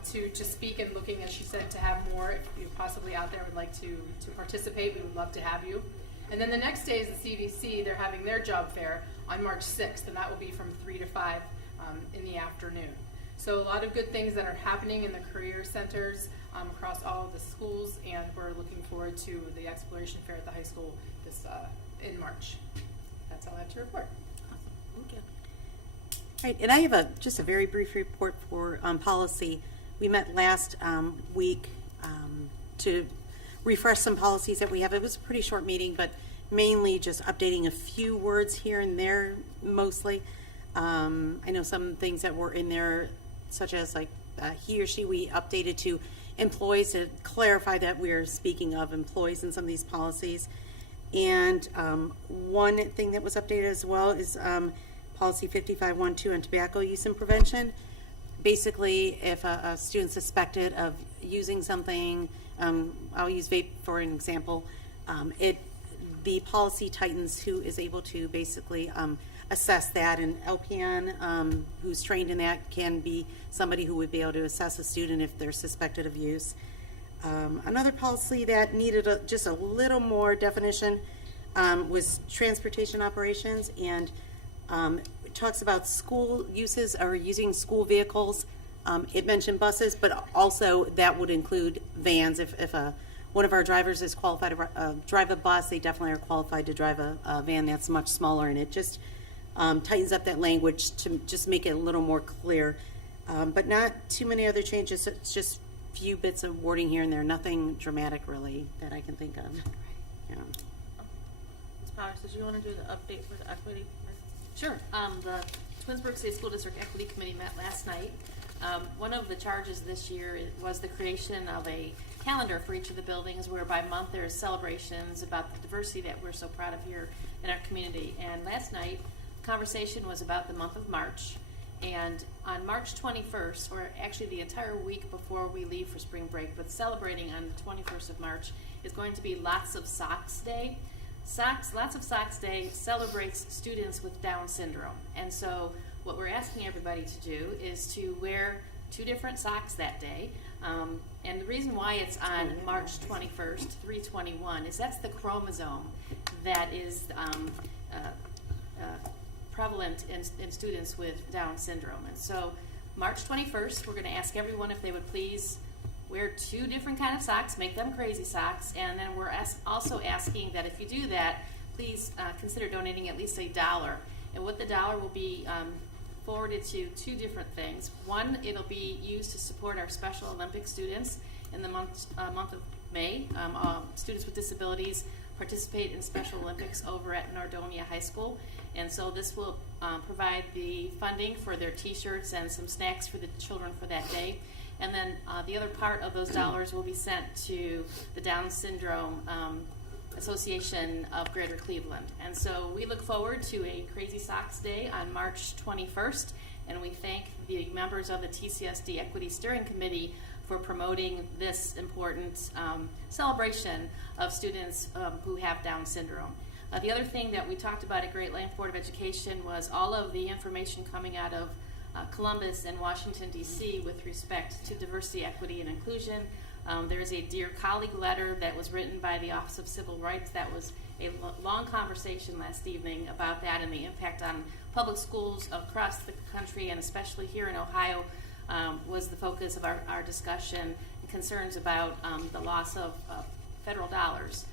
to speak, and looking, as she said, to have more. If you possibly out there would like to participate, we would love to have you. And then the next day is the CVC. They're having their job fair on March 6th, and that will be from 3 to 5 in the afternoon. So a lot of good things that are happening in the career centers across all of the schools, and we're looking forward to the Exploration Fair at the high school this in March. That's all I have to report. Awesome. Thank you. Right, and I have just a very brief report for policy. We met last week to refresh some policies that we have. It was a pretty short meeting, but mainly just updating a few words here and there, mostly. I know some things that were in there, such as like he or she, we updated to employees to clarify that we're speaking of employees in some of these policies. And one thing that was updated as well is policy 5512 on tobacco use and prevention. Basically, if a student suspected of using something, I'll use vape for an example, the policy tightens who is able to basically assess that, and LPN who's trained in that can be somebody who would be able to assess a student if they're suspected of use. Another policy that needed just a little more definition was transportation operations, and it talks about school uses or using school vehicles. It mentioned buses, but also that would include vans. If one of our drivers is qualified to drive a bus, they definitely are qualified to drive a van that's much smaller, and it just tightens up that language to just make it a little more clear. But not too many other changes. It's just few bits of wording here and there. Nothing dramatic really that I can think of. Yeah. Ms. Powers, did you want to do the update for the equity? Sure. The Twinsburg State School District Equity Committee met last night. One of the charges this year was the creation of a calendar for each of the buildings where by month there's celebrations about the diversity that we're so proud of here in our community. And last night, conversation was about the month of March. And on March 21st, or actually the entire week before we leave for spring break, but celebrating on the 21st of March, is going to be Lots of Socks Day. Lots of Socks Day celebrates students with Down syndrome. And so what we're asking everybody to do is to wear 2 different socks that day. And the reason why it's on March 21st, 321, is that's the chromosome that is prevalent in students with Down syndrome. And so March 21st, we're going to ask everyone if they would please wear 2 different kind of socks, make them crazy socks, and then we're also asking that if you do that, please consider donating at least $1. And what the dollar will be forwarded to 2 different things. One, it'll be used to support our Special Olympic students in the month of May. Students with disabilities participate in Special Olympics over at Nordonia High School, and so this will provide the funding for their T-shirts and some snacks for the children for that day. And then the other part of those dollars will be sent to the Down Syndrome Association of Greater Cleveland. And so we look forward to a Crazy Socks Day on March 21st, and we thank the members of the TCSD Equity Steering Committee for promoting this important celebration of students who have Down syndrome. The other thing that we talked about at Great Lakes Board of Education was all of the information coming out of Columbus and Washington, D.C. with respect to diversity, equity, and inclusion. There is a Dear Colleague letter that was written by the Office of Civil Rights. That was a long conversation last evening about that and the impact on public schools across the country, and especially here in Ohio, was the focus of our discussion. Concerns about the loss of federal dollars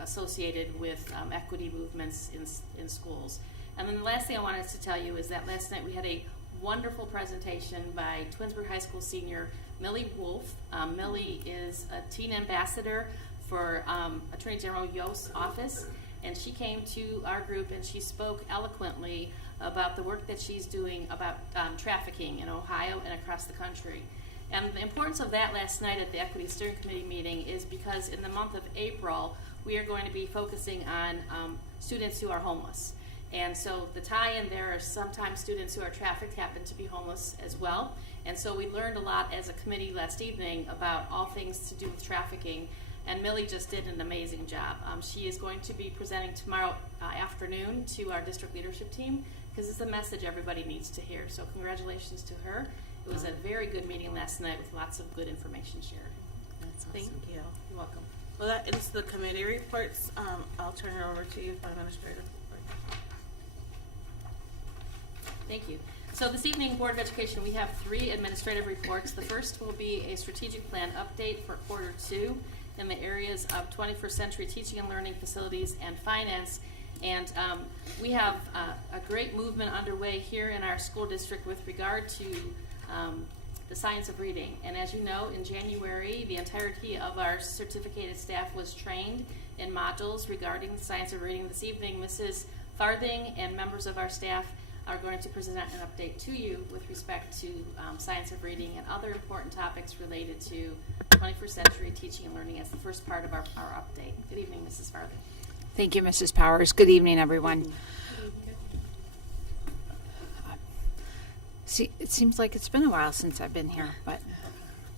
associated with equity movements in schools. And then the last thing I wanted to tell you is that last night we had a wonderful presentation by Twinsburg High School senior Millie Wolf. Millie is a teen ambassador for Attorney General Yost's office, and she came to our group and she spoke eloquently about the work that she's doing about trafficking in Ohio and across the country. And the importance of that last night at the Equity Steering Committee meeting is because in the month of April, we are going to be focusing on students who are homeless. And so the tie-in there are sometimes students who are trafficked happen to be homeless as well. And so we learned a lot as a committee last evening about all things to do with trafficking. And Millie just did an amazing job. She is going to be presenting tomorrow afternoon to our district leadership team because it's a message everybody needs to hear. So congratulations to her. It was a very good meeting last night with lots of good information shared. That's awesome. Thank you. You're welcome. Well, that ends the committee reports. I'll turn it over to you, Administrator. Thank you. So this evening, Board of Education, we have 3 administrative reports. The first will be a strategic plan update for quarter 2 in the areas of 21st century teaching and learning facilities and finance. And we have a great movement underway here in our school district with regard to the science of reading. And as you know, in January, the entirety of our certificated staff was trained in modules regarding the science of reading. This evening, Mrs. Farthing and members of our staff are going to present an update to you with respect to science of reading and other important topics related to 21st century teaching and learning as the first part of our update. Good evening, Mrs. Farthing. Thank you, Mrs. Powers. Good evening, everyone. See, it seems like it's been a while since I've been here, but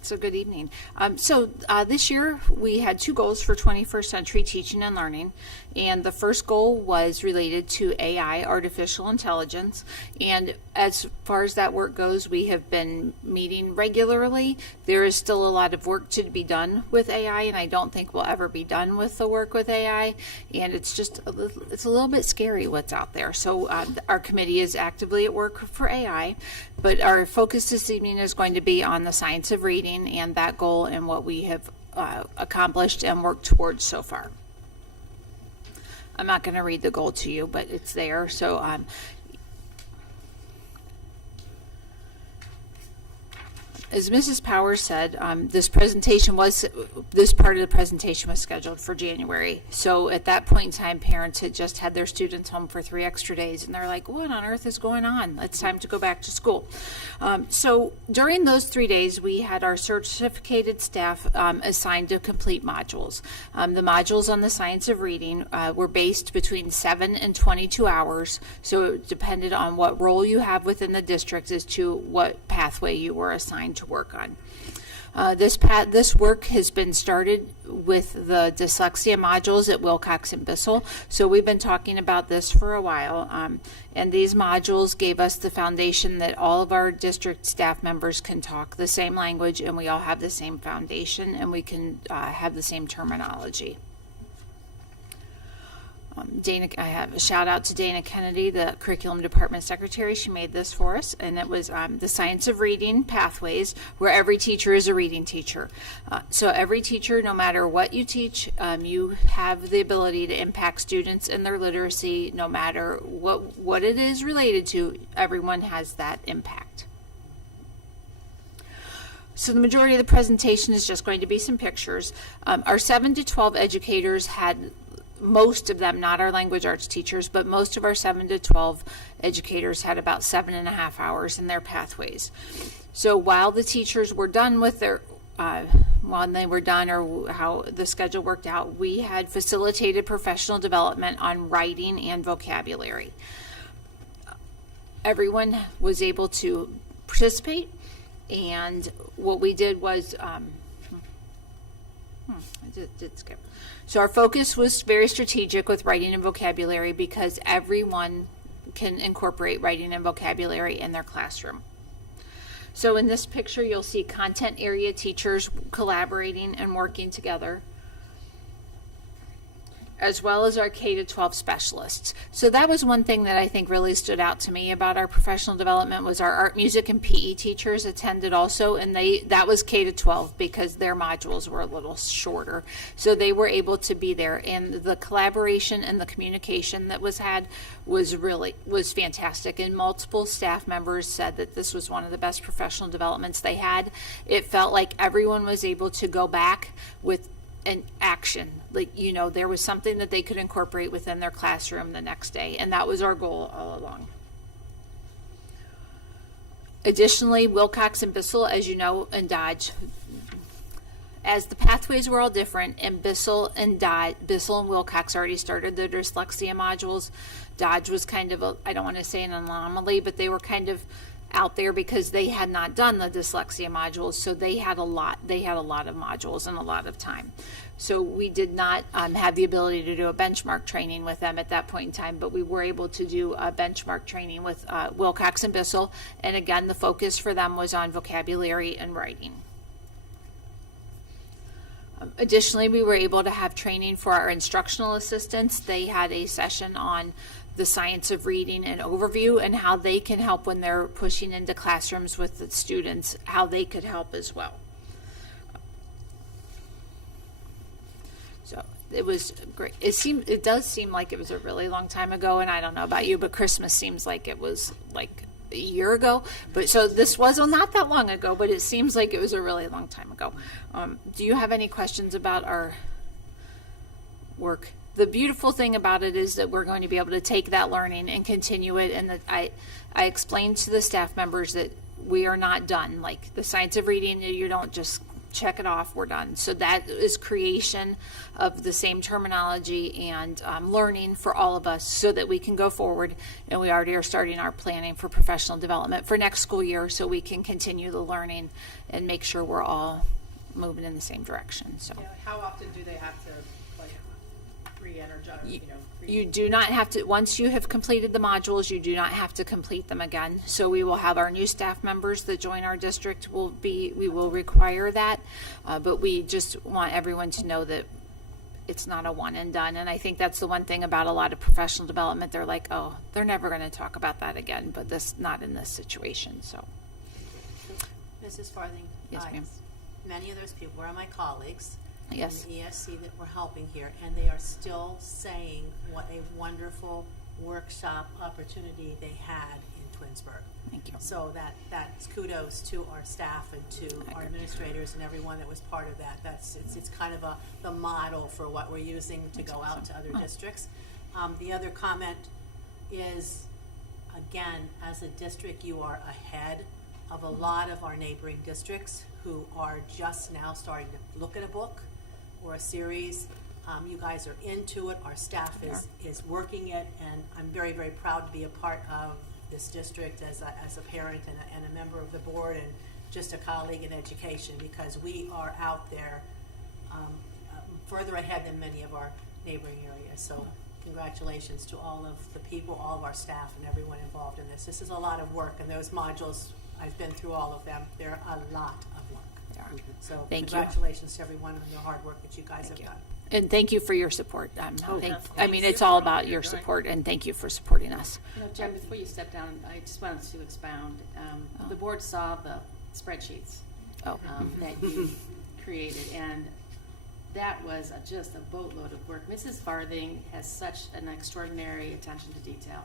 so good evening. So this year we had 2 goals for 21st century teaching and learning, and the first goal was related to AI, artificial intelligence, and as far as that work goes, we have been meeting regularly. There is still a lot of work to be done with AI, and I don't think we'll ever be done with the work with AI, and it's just it's a little bit scary what's out there. So our committee is actively at work for AI, but our focus this evening is going to be on the science of reading and that goal and what we have accomplished and worked towards so far. I'm not going to read the goal to you, but it's there. So as Mrs. Powers said, this part of the presentation was scheduled for January. So at that point in time, parents had just had their students home for 3 extra days, and they're like, what on earth is going on? It's time to go back to school. So during those 3 days, we had our certificated staff assigned to complete modules. The modules on the science of reading were based between 7 and 22 hours, so it depended on what role you have within the district as to what pathway you were assigned to work on. This work has been started with the dyslexia modules at Wilcox and Bissell. So we've been talking about this for a while, and these modules gave us the foundation that all of our district staff members can talk the same language, and we all have the same foundation, and we can have the same terminology. I have a shout out to Dana Kennedy, the curriculum department secretary. She made this for us, and it was the science of reading pathways, where every teacher is a reading teacher. So every teacher, no matter what you teach, you have the ability to impact students and their literacy, no matter what it is related to. Everyone has that impact. So the majority of the presentation is just going to be some pictures. Our 7 to 12 educators had, most of them, not our language arts teachers, but most of our 7 to 12 educators had about 7.5 hours in their pathways. So while the teachers were done with their, when they were done or how the schedule worked out, we had facilitated professional development on writing and vocabulary. Everyone was able to participate, and what we did was, I did skip. So our focus was very strategic with writing and vocabulary because everyone can incorporate writing and vocabulary in their classroom. So in this picture, you'll see content area teachers collaborating and working together, as well as our K-12 specialists. So that was one thing that I think really stood out to me about our professional development was our art, music, and PE teachers attended also, and that was K-12 because their modules were a little shorter. So they were able to be there, and the collaboration and the communication that was had was fantastic, and multiple staff members said that this was one of the best professional developments they had. It felt like everyone was able to go back with an action, there was something that they could incorporate within their classroom the next day, and that was our goal all along. Additionally, Wilcox and Bissell, as you know, and Dodge, as the pathways were all different, and Bissell and Wilcox already started their dyslexia modules. Dodge was kind of I don't want to say an anomaly, but they were kind of out there because they had not done the dyslexia modules, so they had a lot of modules and a lot of time. So we did not have the ability to do a benchmark training with them at that point in time, but we were able to do a benchmark training with Wilcox and Bissell, and again, the focus for them was on vocabulary and writing. Additionally, we were able to have training for our instructional assistants. They had a session on the science of reading and overview and how they can help when they're pushing into classrooms with the students, how they could help as well. So it was great. It does seem like it was a really long time ago, and I don't know about you, but Christmas seems like it was like a year ago. But so this was not that long ago, but it seems like it was a really long time ago. Do you have any questions about our work? The beautiful thing about it is that we're going to be able to take that learning and continue it. And that I explained to the staff members that we are not done. Like the science of reading, you don't just check it off, we're done. So that is creation of the same terminology and learning for all of us so that we can go forward. And we already are starting our planning for professional development for next school year so we can continue the learning and make sure we're all moving in the same direction. So how often do they have to re-energize? You do not have to, once you have completed the modules, you do not have to complete them again. So we will have our new staff members that join our district, we will require that, but we just want everyone to know that it's not a one and done. And I think that's the one thing about a lot of professional development. They're like, oh, they're never going to talk about that again, but not in this situation. So, Mrs. Farthing, yes, ma'am. many of those people are my colleagues. Yes. in the ESC that we're helping here, and they are still saying what a wonderful workshop opportunity they had in Twinsburg. Thank you. So that's kudos to our staff and to our administrators and everyone that was part of that. It's kind of the model for what we're using to go out to other districts. The other comment is, again, as a district, you are ahead of a lot of our neighboring districts who are just now starting to look at a book or a series. You guys are into it. Our staff is working it, and I'm very, very proud to be a part of this district as a parent and a member of the board and just a colleague in education, because we are out there further ahead than many of our neighboring areas. So congratulations to all of the people, all of our staff, and everyone involved in this. This is a lot of work, and those modules, I've been through all of them. They're a lot of work. They are. So Thank you. congratulations to everyone on the hard work that you guys have done. And thank you for your support. definitely. I mean, it's all about your support, and thank you for supporting us. You know, Jen, before you step down, I just wanted to expound. The board saw the spreadsheets Oh. that you created, and that was just a boatload of work. Mrs. Farthing has such an extraordinary attention to detail,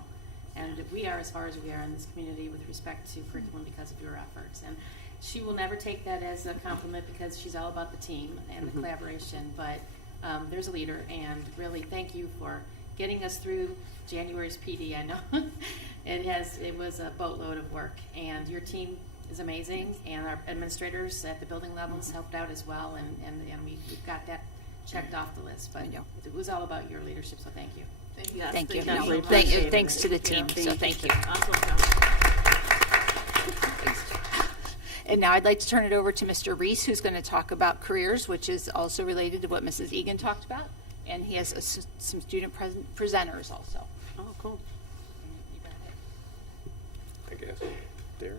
and we are as far as we are in this community with respect to curriculum because of your efforts. And she will never take that as a compliment because she's all about the team and the collaboration, but there's a leader, and really thank you for getting us through January's PD. I know it was a boatload of work, and your team is amazing, and our administrators at the building levels helped out as well, and we've got that checked off the list, but it was all about your leadership, so thank you. Yes, Thank you. definitely No, appreciate it. thanks to the team, so thank you. Awesome job. And now I'd like to turn it over to Mr. Reese, who's going to talk about careers, which is also related to what Mrs. Egan talked about. And he has some student presenters also. Oh, cool. I guess. There.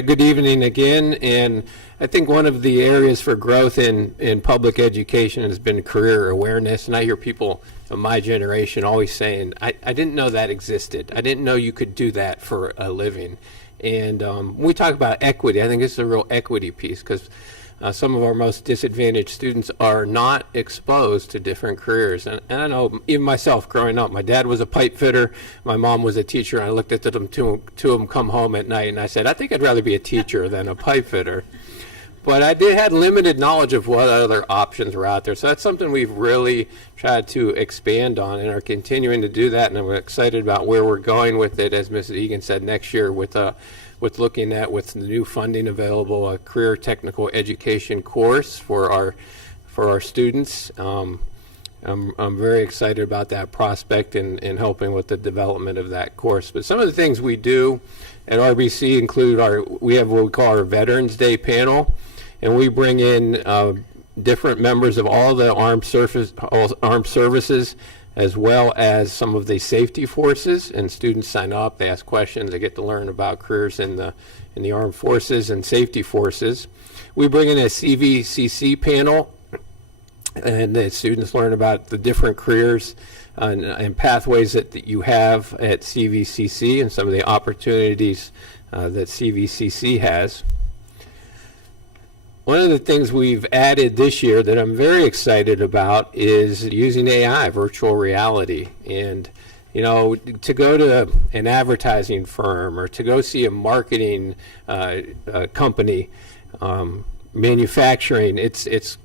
Good evening again, and I think one of the areas for growth in public education has been career awareness, and I hear people of my generation always saying, I didn't know that existed. I didn't know you could do that for a living. And when we talk about equity, I think this is a real equity piece, because some of our most disadvantaged students are not exposed to different careers. And I know, even myself growing up, my dad was a pipe fitter, my mom was a teacher, and I looked at them, two of them come home at night, and I said, I think I'd rather be a teacher than a pipe fitter. But I had limited knowledge of what other options were out there. So that's something we've really tried to expand on and are continuing to do that. And I'm excited about where we're going with it, as Mrs. Egan said, next year with looking at, with the new funding available, a career technical education course for our students. I'm very excited about that prospect and helping with the development of that course. But some of the things we do at RBC include we have what we call our Veterans Day panel, and we bring in different members of all the armed services, as well as some of the safety forces, and students sign up, they ask questions, they get to learn about careers in the armed forces and safety forces. We bring in a CVCC panel, and the students learn about the different careers and pathways that you have at CVCC and some of the opportunities that CVCC has. One of the things we've added this year that I'm very excited about is using AI, virtual reality. And, you know, to go to an advertising firm or to go see a marketing company, manufacturing, it's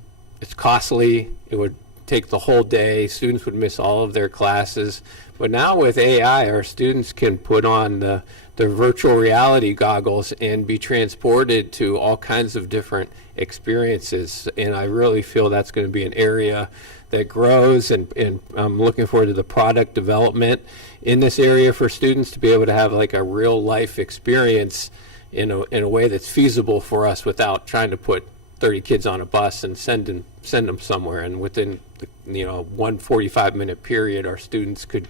costly. It would take the whole day. Students would miss all of their classes. But now with AI, our students can put on the virtual reality goggles and be transported to all kinds of different experiences. And I really feel that's going to be an area that grows, and I'm looking forward to the product development in this area for students to be able to have like a real life experience in a way that's feasible for us without trying to put 30 kids on a bus and send them somewhere. And within one 45-minute period, our students could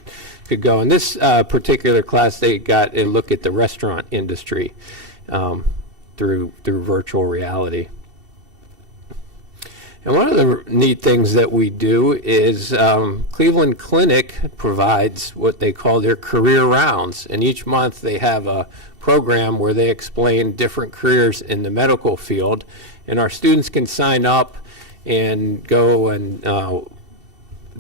go. In this particular class, they got a look at the restaurant industry through virtual reality. And one of the neat things that we do is Cleveland Clinic provides what they call their career rounds. And each month they have a program where they explain different careers in the medical field. And our students can sign up and go and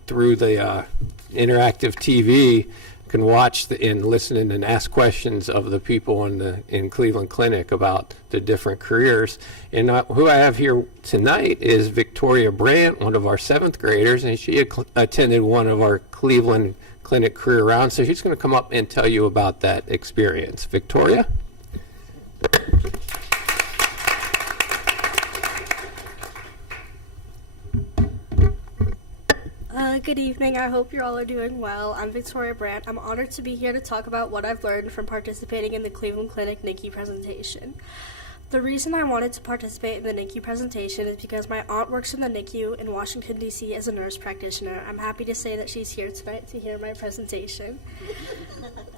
through the interactive TV can watch and listen and ask questions of the people in Cleveland Clinic about the different careers. And who I have here tonight is Victoria Brandt, one of our 7th graders, and she attended one of our Cleveland Clinic career rounds. So she's going to come up and tell you about that experience. Victoria? Good evening. I hope you all are doing well. I'm Victoria Brandt. I'm honored to be here to talk about what I've learned from participating in the Cleveland Clinic NICU presentation. The reason I wanted to participate in the NICU presentation is because my aunt works in the NICU in Washington, D.C. as a nurse practitioner. I'm happy to say that she's here tonight to hear my presentation.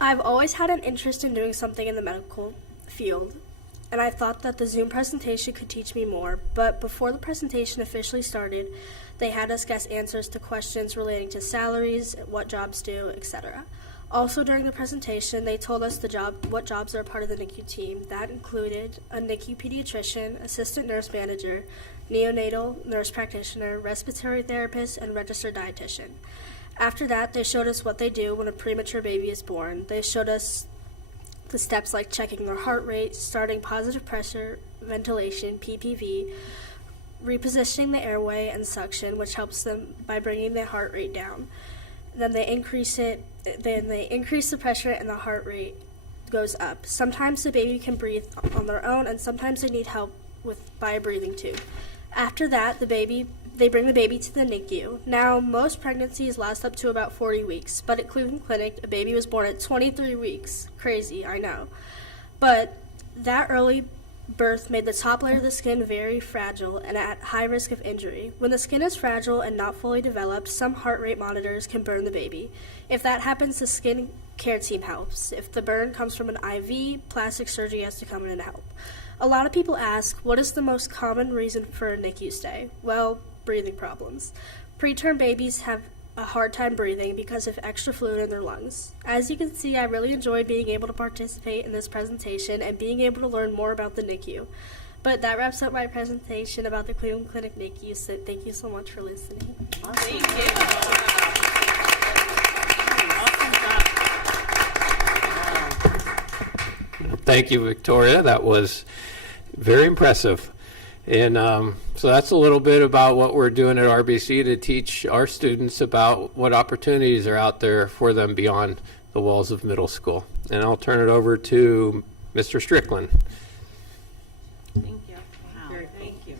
I've always had an interest in doing something in the medical field, and I thought that the Zoom presentation could teach me more, but before the presentation officially started, they had us guess answers to questions relating to salaries, what jobs do, etc. Also during the presentation, they told us what jobs are a part of the NICU team. That included a NICU pediatrician, assistant nurse manager, neonatal nurse practitioner, respiratory therapist, and registered dietitian. After that, they showed us what they do when a premature baby is born. They showed us the steps like checking their heart rate, starting positive pressure, ventilation, PPV, repositioning the airway and suction, which helps them by bringing their heart rate down. Then they increase the pressure and the heart rate goes up. Sometimes the baby can breathe on their own, and sometimes they need help by a breathing tube. After that, they bring the baby to the NICU. Now, most pregnancies last up to about 40 weeks, but at Cleveland Clinic, a baby was born at 23 weeks. Crazy, I know. But that early birth made the top layer of the skin very fragile and at high risk of injury. When the skin is fragile and not fully developed, some heart rate monitors can burn the baby. If that happens, the skin care team helps. If the burn comes from an IV, plastic surgery has to come in and help. A lot of people ask, what is the most common reason for a NICU stay? Well, breathing problems. Preterm babies have a hard time breathing because of extra fluid in their lungs. As you can see, I really enjoyed being able to participate in this presentation and being able to learn more about the NICU. But that wraps up my presentation about the Cleveland Clinic NICU, so thank you so much for listening. Thank you. Thank you, Victoria. That was very impressive. And so that's a little bit about what we're doing at RBC to teach our students about what opportunities are out there for them beyond the walls of middle school. And I'll turn it over to Mr. Strickland. Thank you. Wow, thank you.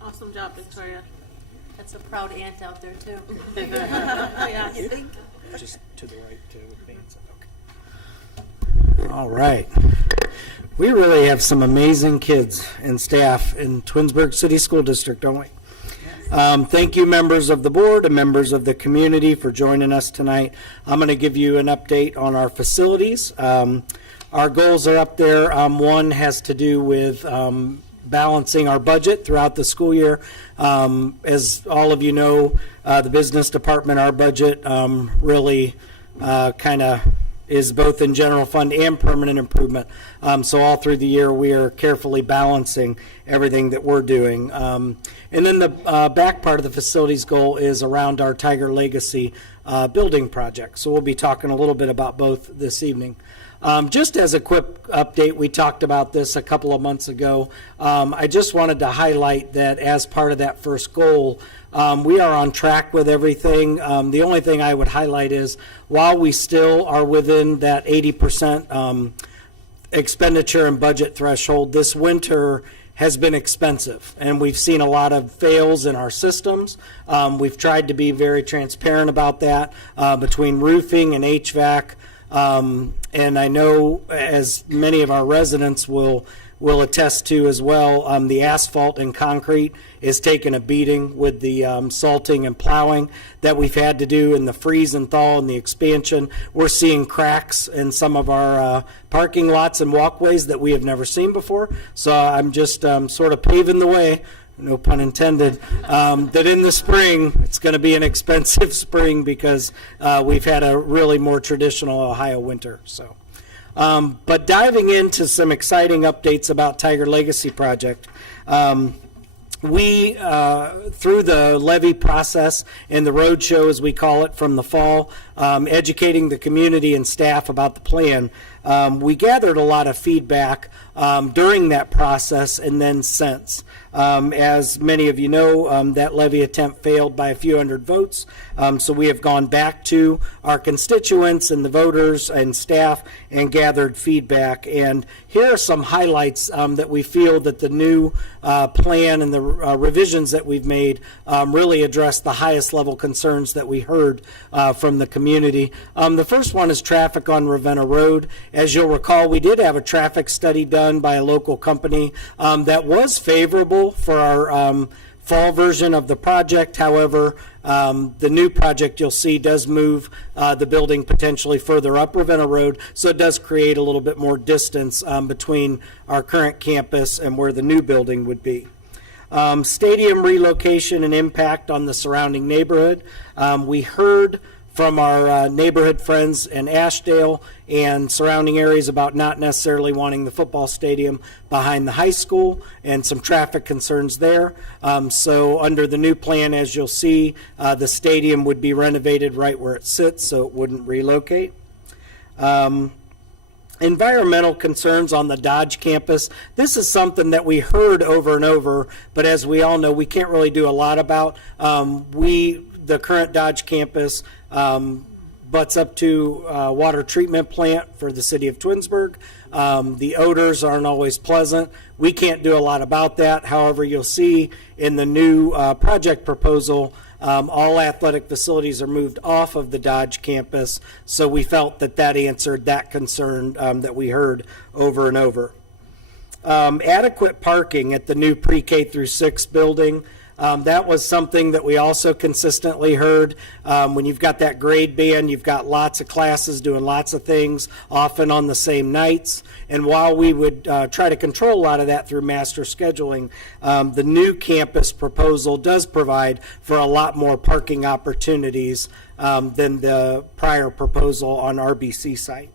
Awesome job, Victoria. That's a proud aunt out there, too. Oh, yeah. You think? Just to the right to advance it. Okay. All right. We really have some amazing kids and staff in Twinsburg City School District, don't we? Thank you, members of the board and members of the community, for joining us tonight. I'm going to give you an update on our facilities. Our goals are up there. One has to do with balancing our budget throughout the school year. As all of you know, the business department, our budget really kind of is both in general fund and permanent improvement. So all through the year, we are carefully balancing everything that we're doing. And then the back part of the facilities goal is around our Tiger Legacy building project. So we'll be talking a little bit about both this evening. Just as a quick update, we talked about this a couple of months ago. I just wanted to highlight that as part of that first goal, we are on track with everything. The only thing I would highlight is while we still are within that 80% expenditure and budget threshold, this winter has been expensive, and we've seen a lot of fails in our systems. We've tried to be very transparent about that between roofing and HVAC. And I know, as many of our residents will attest to as well, the asphalt and concrete is taking a beating with the salting and plowing that we've had to do in the freeze and thaw and the expansion. We're seeing cracks in some of our parking lots and walkways that we have never seen before. So I'm just sort of paving the way no pun intended, that in the spring, it's going to be an expensive spring because we've had a really more traditional Ohio winter. So, but diving into some exciting updates about Tiger Legacy Project, we, through the levy process and the road show, as we call it, from the fall, educating the community and staff about the plan, we gathered a lot of feedback during that process and then since. As many of you know, that levy attempt failed by a few hundred votes. So we have gone back to our constituents and the voters and staff and gathered feedback. And here are some highlights that we feel that the new plan and the revisions that we've made really address the highest level concerns that we heard from the community. The first one is traffic on Ravenna Road. As you'll recall, we did have a traffic study done by a local company that was favorable for our fall version of the project. However, the new project you'll see does move the building potentially further up Ravenna Road, so it does create a little bit more distance between our current campus and where the new building would be. Stadium relocation and impact on the surrounding neighborhood. We heard from our neighborhood friends in Ashdale and surrounding areas about not necessarily wanting the football stadium behind the high school and some traffic concerns there. So under the new plan, as you'll see, the stadium would be renovated right where it sits, so it wouldn't relocate. Environmental concerns on the Dodge campus. This is something that we heard over and over, but as we all know, we can't really do a lot about. The current Dodge campus butts up to a water treatment plant for the city of Twinsburg. The odors aren't always pleasant. We can't do a lot about that. However, you'll see in the new project proposal, all athletic facilities are moved off of the Dodge campus, so we felt that that answered that concern that we heard over and over. Adequate parking at the new pre-K through 6 building. That was something that we also consistently heard. When you've got that grade band, you've got lots of classes doing lots of things, often on the same nights. And while we would try to control a lot of that through master scheduling, the new campus proposal does provide for a lot more parking opportunities than the prior proposal on RBC site.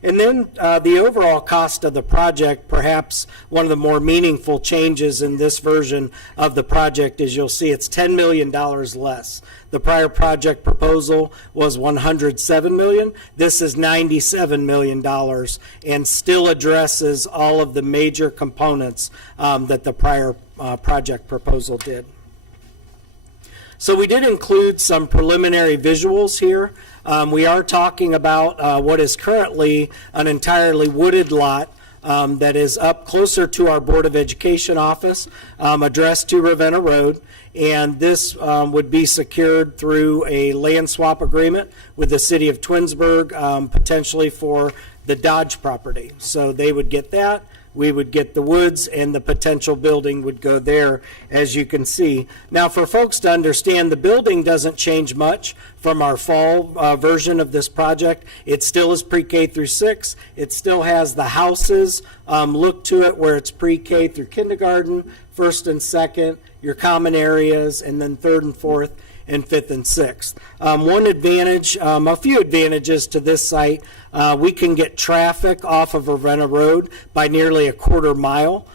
And then the overall cost of the project, perhaps one of the more meaningful changes in this version of the project is you'll see it's $10 million less. The prior project proposal was $107 million. This is $97 million and still addresses all of the major components that the prior project proposal did. So we did include some preliminary visuals here. We are talking about what is currently an entirely wooded lot that is up closer to our Board of Education office, addressed to Ravenna Road. And this would be secured through a land swap agreement with the city of Twinsburg, potentially for the Dodge property. So they would get that. We would get the woods, and the potential building would go there, as you can see. Now, for folks to understand, the building doesn't change much from our fall version of this project. It still is pre-K through 6. It still has the houses look to it where it's pre-K through kindergarten, 1st and 2nd, your common areas, and then 3rd and 4th and 5th and 6th. One advantage, a few advantages to this site, we can get traffic off of Ravenna Road by nearly a quarter mile.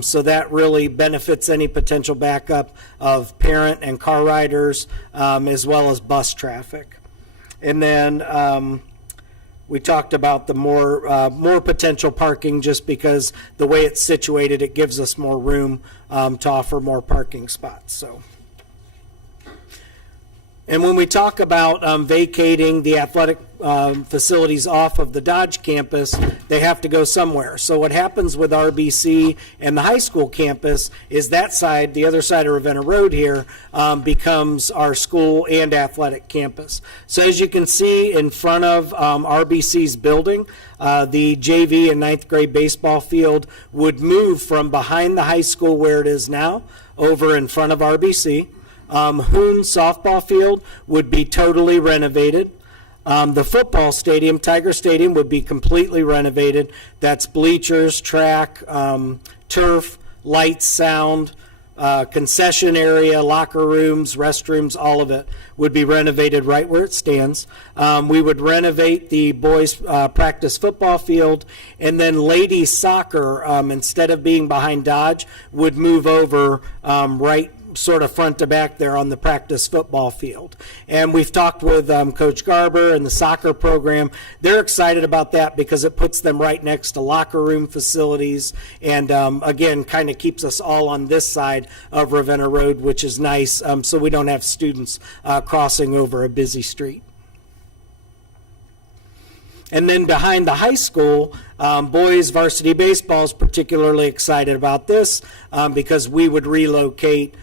So that really benefits any potential backup of parent and car riders, as well as bus traffic. And then we talked about the more potential parking, just because the way it's situated, it gives us more room to offer more parking spots. So. And when we talk about vacating the athletic facilities off of the Dodge campus, they have to go somewhere. So what happens with RBC and the high school campus is that side, the other side of Ravenna Road here, becomes our school and athletic campus. So as you can see in front of RBC's building, the JV and 9th grade baseball field would move from behind the high school where it is now over in front of RBC. Hoon softball field would be totally renovated. The football stadium, Tiger Stadium, would be completely renovated. That's bleachers, track, turf, lights, sound, concession area, locker rooms, restrooms, all of it would be renovated right where it stands. We would renovate the boys' practice football field, and then ladies' soccer, instead of being behind Dodge, would move over right sort of front to back there on the practice football field. And we've talked with Coach Garber and the soccer program. They're excited about that because it puts them right next to locker room facilities, and again, kind of keeps us all on this side of Ravenna Road, which is nice, so we don't have students crossing over a busy street. And then behind the high school, boys varsity baseball is particularly excited about this because we would relocate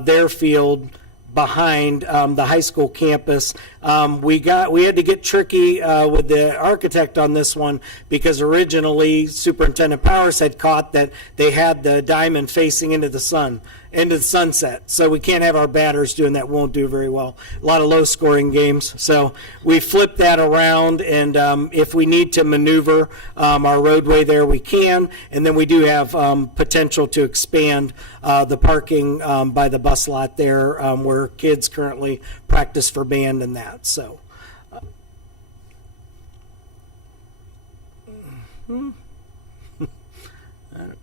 their field behind the high school campus. We had to get tricky with the architect on this one because originally Superintendent Powers had caught that they had the diamond facing into the sunset. So we can't have our batters doing that. Won't do very well. A lot of low-scoring games. So we flipped that around, and if we need to maneuver our roadway there, we can. And then we do have potential to expand the parking by the bus lot there where kids currently practice for band and that. So.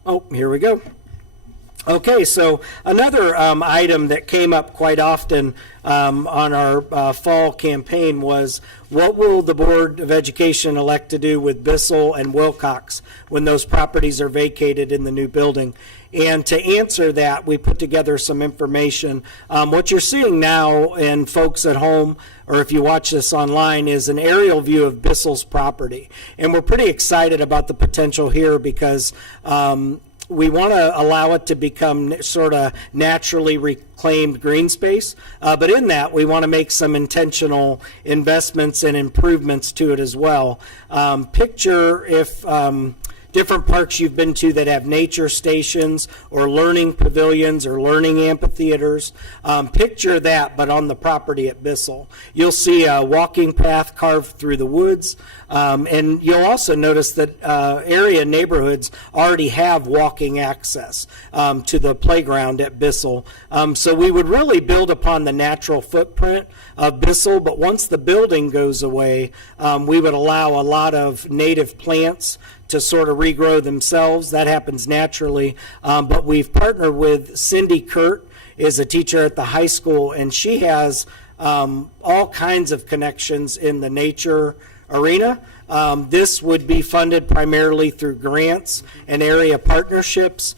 Oh, here we go. Okay, so another item that came up quite often on our fall campaign was, what will the Board of Education elect to do with Bissell and Wilcox when those properties are vacated in the new building? And to answer that, we put together some information. What you're seeing now, and folks at home, or if you watch this online, is an aerial view of Bissell's property. And we're pretty excited about the potential here because we want to allow it to become sort of naturally reclaimed green space, but in that we want to make some intentional investments and improvements to it as well. Picture if different parks you've been to that have nature stations or learning pavilions or learning amphitheaters. Picture that, but on the property at Bissell. You'll see a walking path carved through the woods, and you'll also notice that area neighborhoods already have walking access to the playground at Bissell. So we would really build upon the natural footprint of Bissell, but once the building goes away, we would allow a lot of native plants to sort of regrow themselves. That happens naturally. But we've partnered with Cindy Kurt, is a teacher at the high school, and she has all kinds of connections in the nature arena. This would be funded primarily through grants and area partnerships.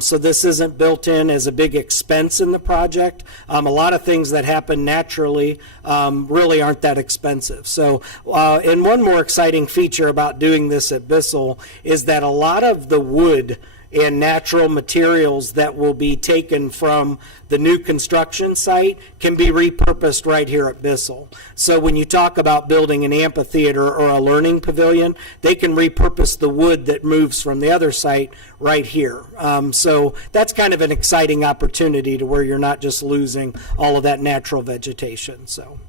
So this isn't built in as a big expense in the project. A lot of things that happen naturally really aren't that expensive. So, and one more exciting feature about doing this at Bissell is that a lot of the wood and natural materials that will be taken from the new construction site can be repurposed right here at Bissell. So when you talk about building an amphitheater or a learning pavilion, they can repurpose the wood that moves from the other site right here. So that's kind of an exciting opportunity to where you're not just losing all of that natural vegetation. So.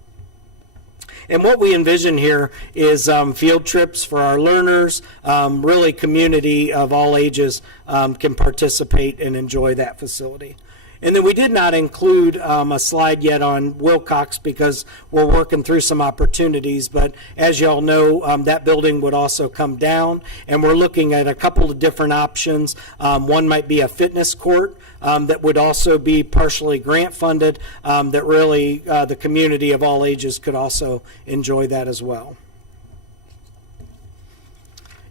And what we envision here is field trips for our learners. Really, community of all ages can participate and enjoy that facility. And then we did not include a slide yet on Wilcox because we're working through some opportunities. But as you all know, that building would also come down. And we're looking at a couple of different options. One might be a fitness court that would also be partially grant funded, that really the community of all ages could also enjoy that as well.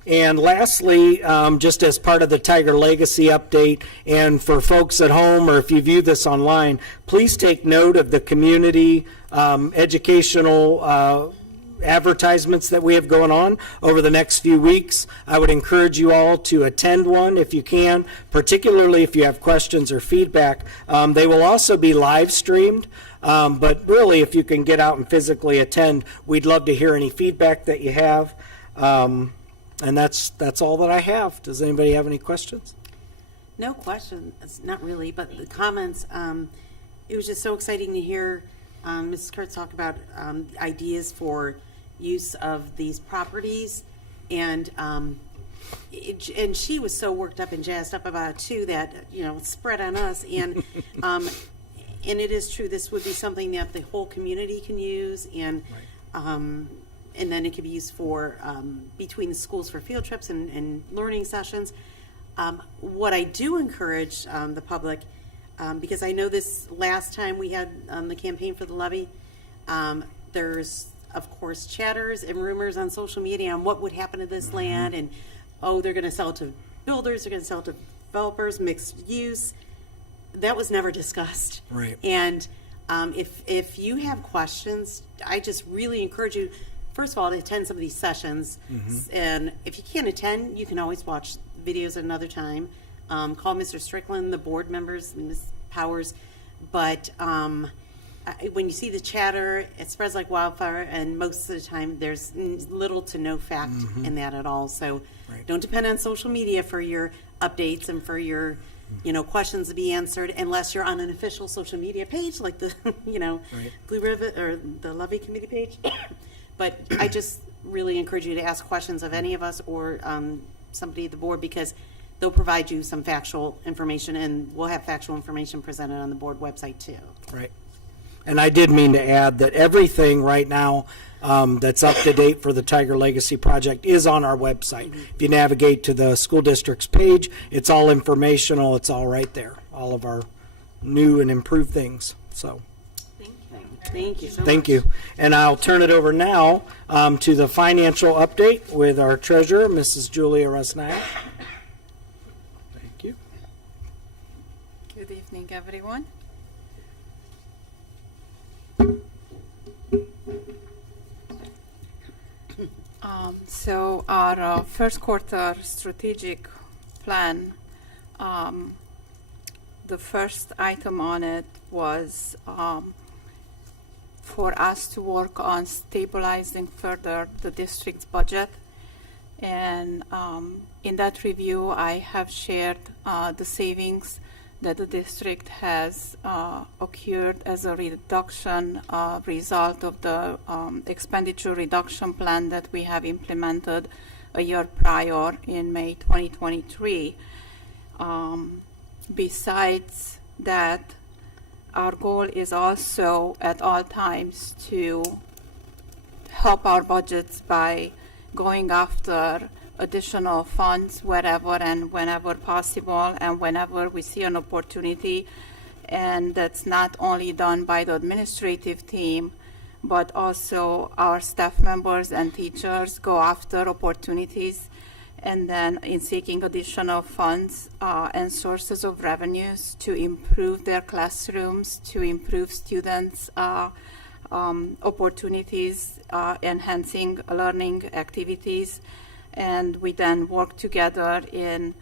And lastly, just as part of the Tiger Legacy update, and for folks at home or if you view this online, please take note of the community educational advertisements that we have going on over the next few weeks. I would encourage you all to attend one if you can, particularly if you have questions or feedback. They will also be live streamed. But really, if you can get out and physically attend, we'd love to hear any feedback that you have. And that's all that I have. Does anybody have any questions? No questions, not really, but the comments. It was just so exciting to hear Mrs. Kurtz talk about ideas for use of these properties, and and she was so worked up and jazzed up about it too that, it spread on us. And and it is true, this would be something that the whole community can use, and then it could be used for between the schools for field trips and learning sessions. What I do encourage the public, because I know this last time we had the campaign for the levy, there's of course chatters and rumors on social media on what would happen to this land, and they're going to sell it to builders, they're going to sell it to developers, mixed use. That was never discussed. Right. And if you have questions, I just really encourage you, first of all, to attend some of these sessions. And if you can't attend, you can always watch videos at another time. Call Mr. Strickland, the board members, Ms. Powers. But when you see the chatter, it spreads like wildfire, and most of the time there's little to no fact in that at all. So don't depend on social media for your updates and for your questions to be answered, unless you're on an official social media page like the Blue Ribbon or the Levy Committee page. But I just really encourage you to ask questions of any of us or somebody at the board, because they'll provide you some factual information, and we'll have factual information presented on the board website too. Right. And I did mean to add that everything right now that's up to date for the Tiger Legacy Project is on our website. If you navigate to the school district's page, it's all informational. It's all right there. All of our new and improved things. So Thank you so much. thank you. And I'll turn it over now to the financial update with our treasurer, Mrs. Julia Rusnack. Thank you. Good evening, everyone. So our first quarter strategic plan, the first item on it was for us to work on stabilizing further the district's budget. And in that review, I have shared the savings that the district has occurred as a reduction result of the expenditure reduction plan that we have implemented a year prior in May 2023. Besides that, our goal is also at all times to help our budgets by going after additional funds wherever and whenever possible and whenever we see an opportunity. And that's not only done by the administrative team, but also our staff members and teachers go after opportunities, and then in seeking additional funds and sources of revenues to improve their classrooms, to improve students' opportunities, enhancing learning activities. And we then work together in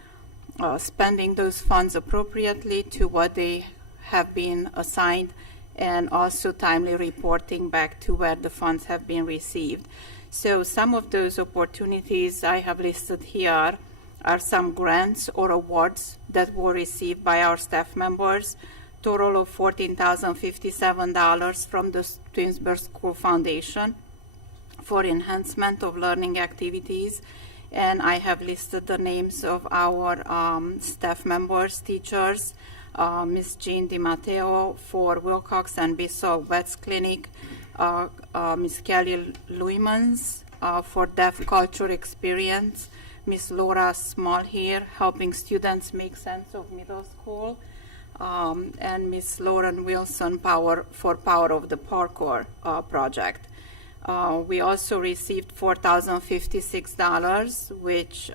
spending those funds appropriately to what they have been assigned, and also timely reporting back to where the funds have been received. So some of those opportunities I have listed here are some grants or awards that were received by our staff members, total of $14,057 from the Twinsburg School Foundation for enhancement of learning activities. And I have listed the names of our staff members, teachers, Ms. Jean DiMatteo for Wilcox and Bissell Vets Clinic, Ms. Kelly Luymans for Deaf Culture Experience, Ms. Laura Small here helping students make sense of middle school, and Ms. Lauren Wilson for Power of the Parkour project. We also received $4,056, which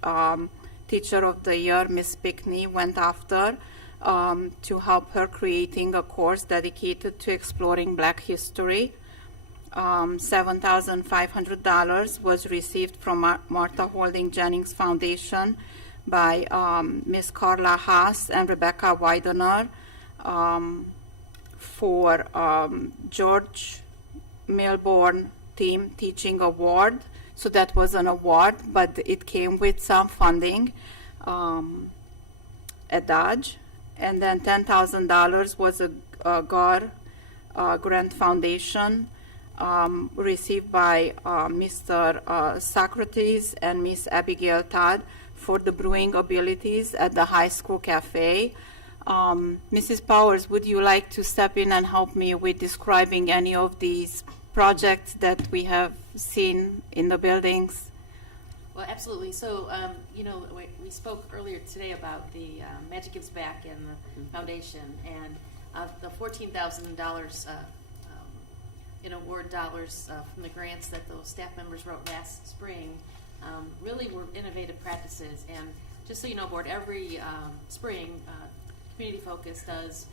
Teacher of the Year, Ms. Pickney, went after to help her creating a course dedicated to exploring Black history. $7,500 was received from Martha Holding Jennings Foundation by Ms. Carla Haas and Rebecca Widener for George Milborn Team Teaching Award. So that was an award, but it came with some funding at Dodge. And then $10,000 was a GAR Grant Foundation received by Mr. Socrates and Miss Abigail Todd for the brewing abilities at the high school cafe. Mrs. Powers, would you like to step in and help me with describing any of these projects that we have seen in the buildings? Well, absolutely. So, we spoke earlier today about the Magic Gives Back and the foundation, and the $14,000 in award dollars from the grants that those staff members wrote last spring really were innovative practices. And just so you know, Board, every spring, Community Focus does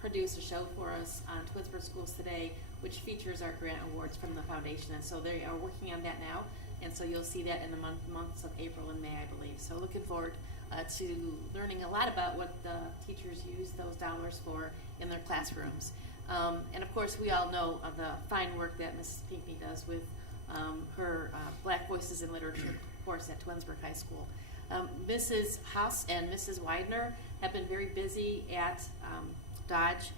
produce a show for us on Twinsburg Schools Today, which features our grant awards from the foundation. And so they are working on that now. And so you'll see that in the months of April and May, I believe. So looking forward to learning a lot about what the teachers use those dollars for in their classrooms. And of course, we all know of the fine work that Mrs. Pinckney does with her Black Voices in Literature course at Twinsburg High School. Mrs. Haas and Mrs. Widener have been very busy at Dodge.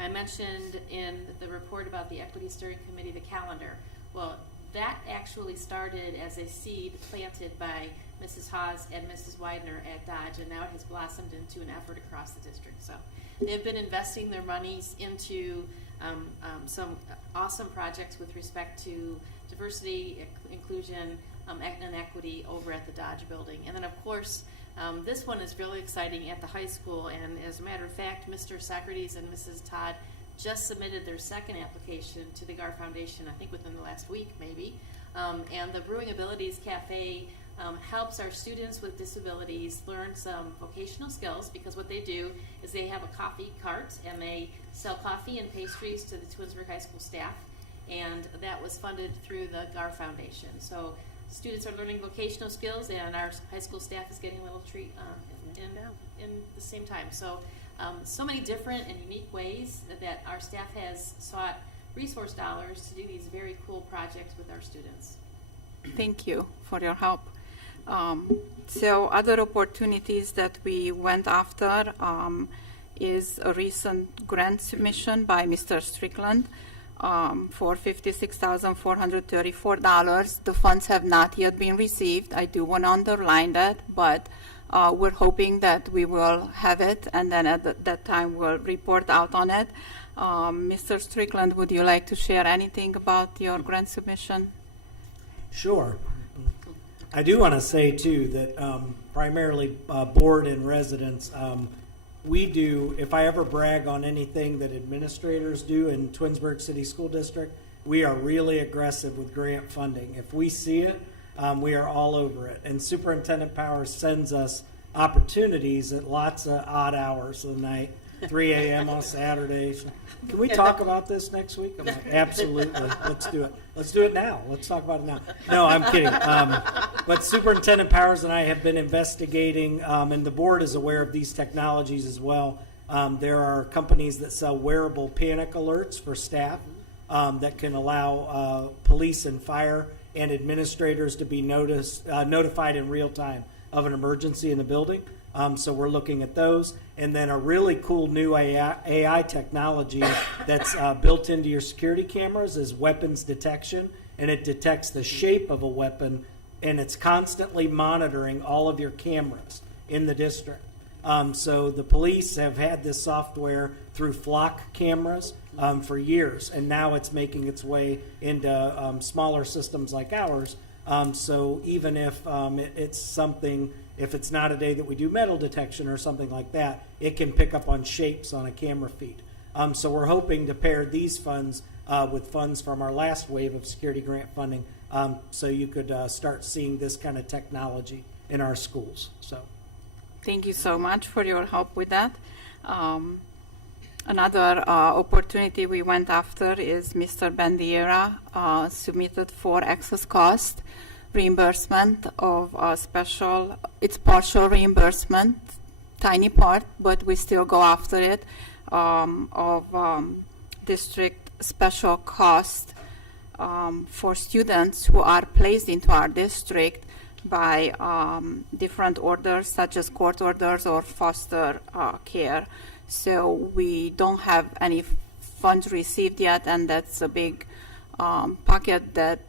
I mentioned in the report about the Equity Steering Committee, the calendar. Well, that actually started as a seed planted by Mrs. Haas and Mrs. Widener at Dodge, and now it has blossomed into an effort across the district. So they've been investing their monies into some awesome projects with respect to diversity, inclusion, and equity over at the Dodge building. And then, of course, this one is really exciting at the high school, and as a matter of fact, Mr. Socrates and Mrs. Todd just submitted their second application to the GAR Foundation, I think within the last week, maybe. And the Brewing Abilities Cafe helps our students with disabilities learn some vocational skills, because what they do is they have a coffee cart and they sell coffee and pastries to the Twinsburg High School staff, and that was funded through the GAR Foundation. So students are learning vocational skills, and our high school staff is getting a little treat in the same time. So so many different and unique ways that our staff has sought resource dollars to do these very cool projects with our students. Thank you for your help. So other opportunities that we went after is a recent grant submission by Mr. Strickland for $56,434. The funds have not yet been received. I do want to underline that, but we're hoping that we will have it, and then at that time we'll report out on it. Mr. Strickland, would you like to share anything about your grant submission? Sure. I do want to say, too, that primarily board and residents, we do, if I ever brag on anything that administrators do in Twinsburg City School District, we are really aggressive with grant funding. If we see it, we are all over it. And Superintendent Powers sends us opportunities at lots of odd hours of the night, 3 a.m. on Saturdays. Can we talk about this next week? I'm like, absolutely. Let's do it. Let's do it now. Let's talk about it now. No, I'm kidding. But Superintendent Powers and I have been investigating, and the board is aware of these technologies as well. There are companies that sell wearable panic alerts for staff that can allow police and fire and administrators to be notified in real time of an emergency in the building. So we're looking at those. And then a really cool new AI technology that's built into your security cameras is weapons detection. And it detects the shape of a weapon, and it's constantly monitoring all of your cameras in the district. So the police have had this software through flock cameras for years, and now it's making its way into smaller systems like ours. So even if it's something, if it's not a day that we do metal detection or something like that, it can pick up on shapes on a camera feed. So we're hoping to pair these funds with funds from our last wave of security grant funding, so you could start seeing this kind of technology in our schools. So, thank you so much for your help with that. Another opportunity we went after is Mr. Bandiera submitted for excess cost reimbursement of special, it's partial reimbursement, tiny part, but we still go after it, of district special cost for students who are placed into our district by different orders, such as court orders or foster care. So we don't have any funds received yet, and that's a big pocket that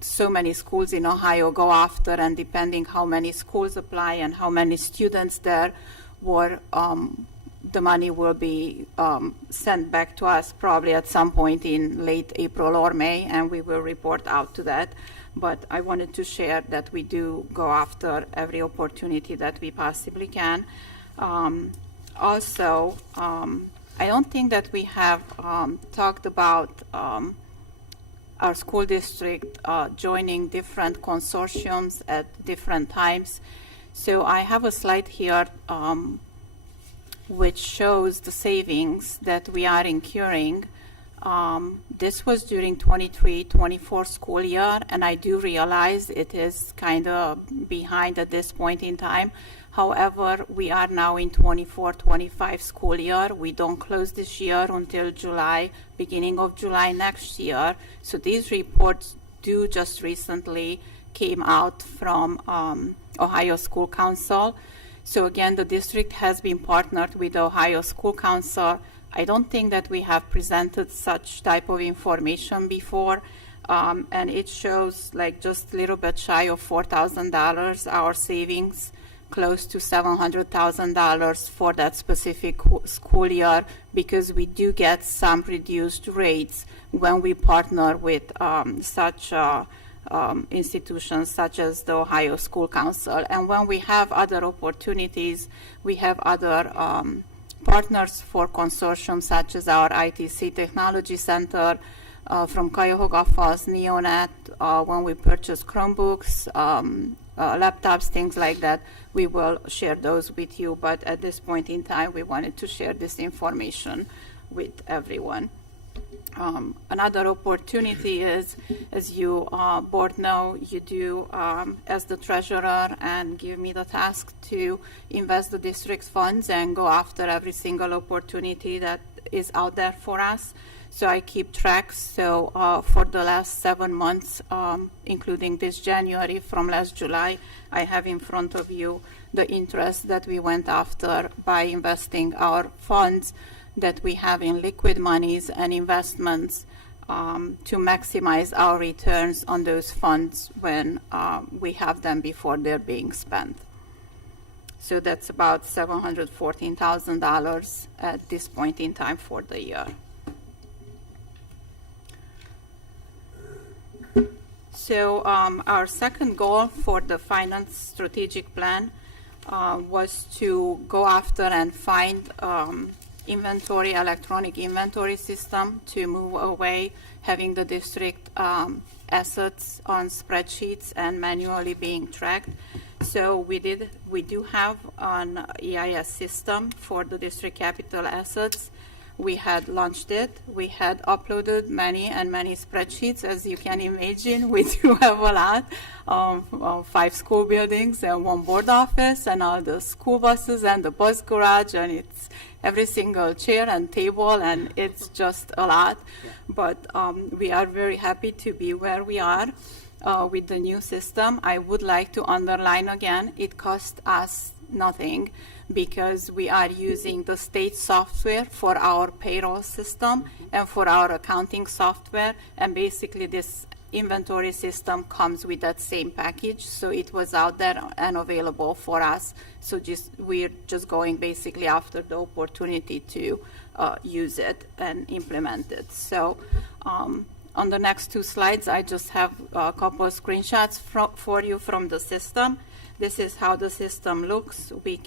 so many schools in Ohio go after, and depending how many schools apply and how many students there were, the money will be sent back to us probably at some point in late April or May, and we will report out to that. But I wanted to share that we do go after every opportunity that we possibly can. Also, I don't think that we have talked about our school district joining different consortiums at different times. So I have a slide here which shows the savings that we are incurring. This was during 23-24 school year, and I do realize it is kind of behind at this point in time. However, we are now in 24-25 school year. We don't close this year until July, beginning of July next year. So these reports do just recently came out from Ohio School Council. So again, the district has been partnered with the Ohio School Council. I don't think that we have presented such type of information before. And it shows like just a little bit shy of $4,000, our savings, close to $700,000 for that specific school year, because we do get some reduced rates when we partner with such institutions such as the Ohio School Council. And when we have other opportunities, we have other partners for consortiums such as our ITC Technology Center from Cuyahoga Falls, Neonet, when we purchase Chromebooks, laptops, things like that, we will share those with you. But at this point in time, we wanted to share this information with everyone. Another opportunity is, as you board know, you do as the treasurer and give me the task to invest the district's funds and go after every single opportunity that is out there for us. So I keep track. So for the last 7 months, including this January from last July, I have in front of you the interest that we went after by investing our funds that we have in liquid monies and investments to maximize our returns on those funds when we have them before they're being spent. So that's about $714,000 at this point in time for the year. So our second goal for the finance strategic plan was to go after and find electronic inventory system to move away having the district assets on spreadsheets and manually being tracked. So we do have an EIS system for the district capital assets. We had launched it. We had uploaded many spreadsheets. As you can imagine, we do have a lot of 5 school buildings and 1 board office and all the school buses and the bus garage, and it's every single chair and table, and it's just a lot. But we are very happy to be where we are with the new system. I would like to underline again, it cost us nothing, because we are using the state software for our payroll system and for our accounting software, and basically this inventory system comes with that same package, so it was out there and available for us. So we're just going basically after the opportunity to use it and implement it. So on the next 2 slides, I just have a couple of screenshots for you from the system. This is how the system looks. We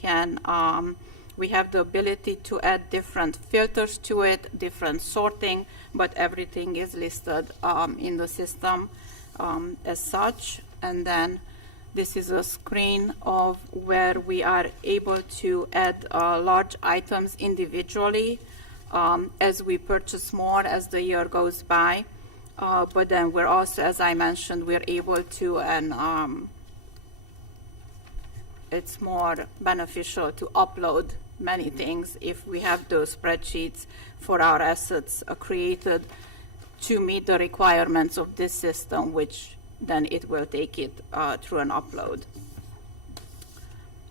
have the ability to add different filters to it, different sorting, but everything is listed in the system as such. And then this is a screen of where we are able to add large items individually as we purchase more as the year goes by. But then we're also, as I mentioned, we're able to, and it's more beneficial to upload many things if we have those spreadsheets for our assets created to meet the requirements of this system, which then it will take it through an upload.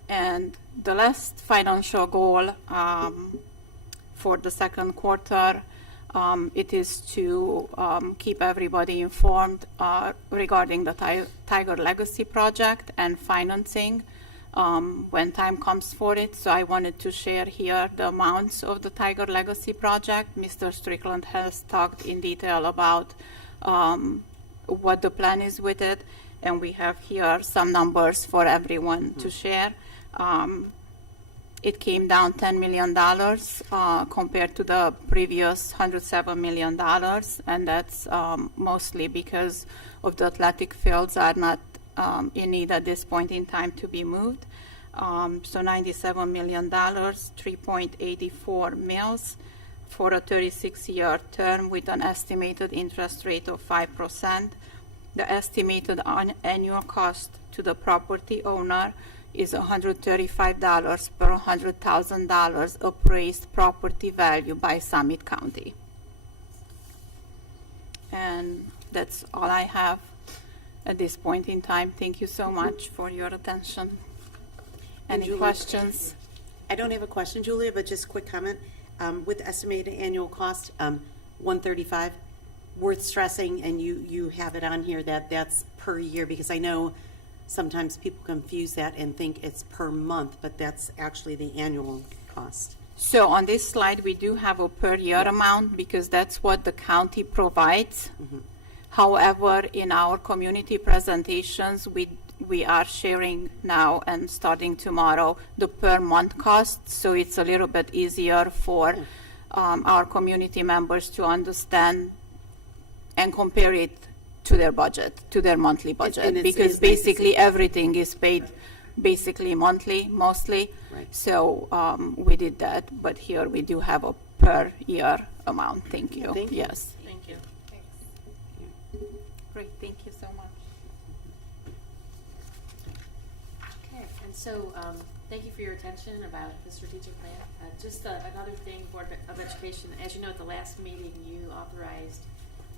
And the last financial goal for the second quarter It is to keep everybody informed regarding the Tiger Legacy project and financing when time comes for it. So I wanted to share here the amounts of the Tiger Legacy project. Mr. Strickland has talked in detail about what the plan is with it, and we have here some numbers for everyone to share. It came down $10 million compared to the previous $107 million, and that's mostly because of the athletic fields are not in need at this point in time to be moved. So $97 million, 3.84 mils for a 36-year term with an estimated interest rate of 5%. The estimated annual cost to the property owner is $135 per $100,000 appraised property value by Summit County. And that's all I have at this point in time. Thank you so much for your attention. Any Julia, questions? I don't have a question, Julia, but just a quick comment. With the estimated annual cost, $135, worth stressing, and you have it on here that that's per year, because I know sometimes people confuse that and think it's per month, but that's actually the annual cost. So on this slide, we do have a per year amount because that's what the county provides. However, in our community presentations, we are sharing now and starting tomorrow the per month cost, so it's a little bit easier for our community members to understand and compare it to their budget, to their monthly budget, because basically everything is paid basically monthly, mostly. Right. So we did that, but here we do have a per year amount. Thank you. Thank you. Yes. Thank you. Great. Thank you so much. Okay, and so thank you for your attention about the strategic plan. Just another thing, Board of Education, as you know, at the last meeting, you authorized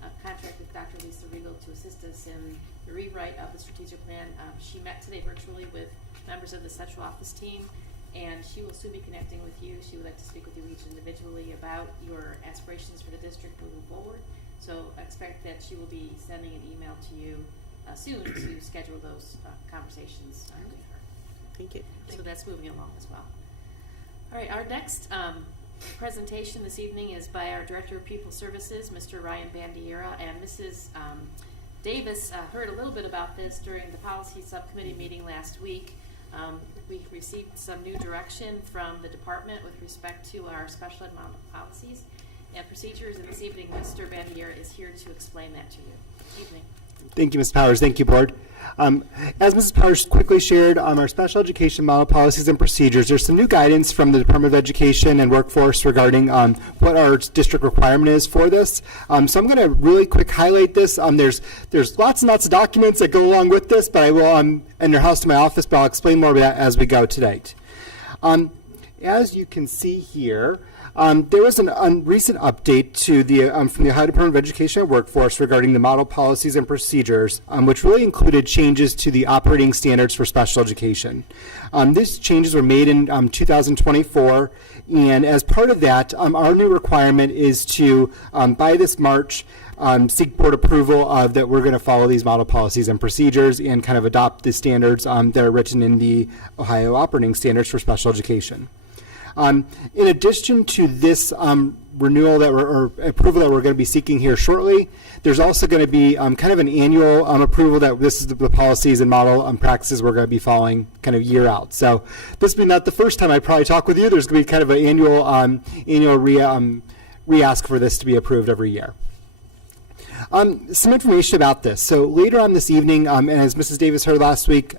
a contract with Dr. Lisa Regal to assist us in the rewrite of the strategic plan. She met today virtually with members of the central office team, and she will soon be connecting with you. She would like to speak with you each individually about your aspirations for the district moving forward. So expect that she will be sending an email to you soon to schedule those conversations with her. Thank you. So that's moving along as well. All right, our next presentation this evening is by our Director of People Services, Mr. Ryan Bandiera, and Mrs. Davis heard a little bit about this during the policy subcommittee meeting last week. We received some new direction from the department with respect to our special ed policies and procedures, and this evening Mr. Bandiera is here to explain that to you. Good evening. Thank you, Ms. Powers. Thank you, Board. As Mrs. Powers quickly shared on our special education model policies and procedures, there's some new guidance from the Department of Education and Workforce regarding what our district requirement is for this. So I'm going to really quick highlight this. There's lots and lots of documents that go along with this, but I will enter house to my office, but I'll explain more of that as we go tonight. As you can see here, there was a recent update to the from the Ohio Department of Education and Workforce regarding the model policies and procedures, which really included changes to the operating standards for special education. These changes were made in 2024, and as part of that, our new requirement is to, by this March, seek board approval of that we're going to follow these model policies and procedures and kind of adopt the standards that are written in the Ohio operating standards for special education. In addition to this renewal or approval that we're going to be seeking here shortly, there's also going to be kind of an annual approval that this is the policies and model practices we're going to be following kind of year out. So this will be not the first time I probably talk with you. There's going to be kind of an annual re-ask for this to be approved every year. Some information about this. So later on this evening, and as Mrs. Davis heard last week,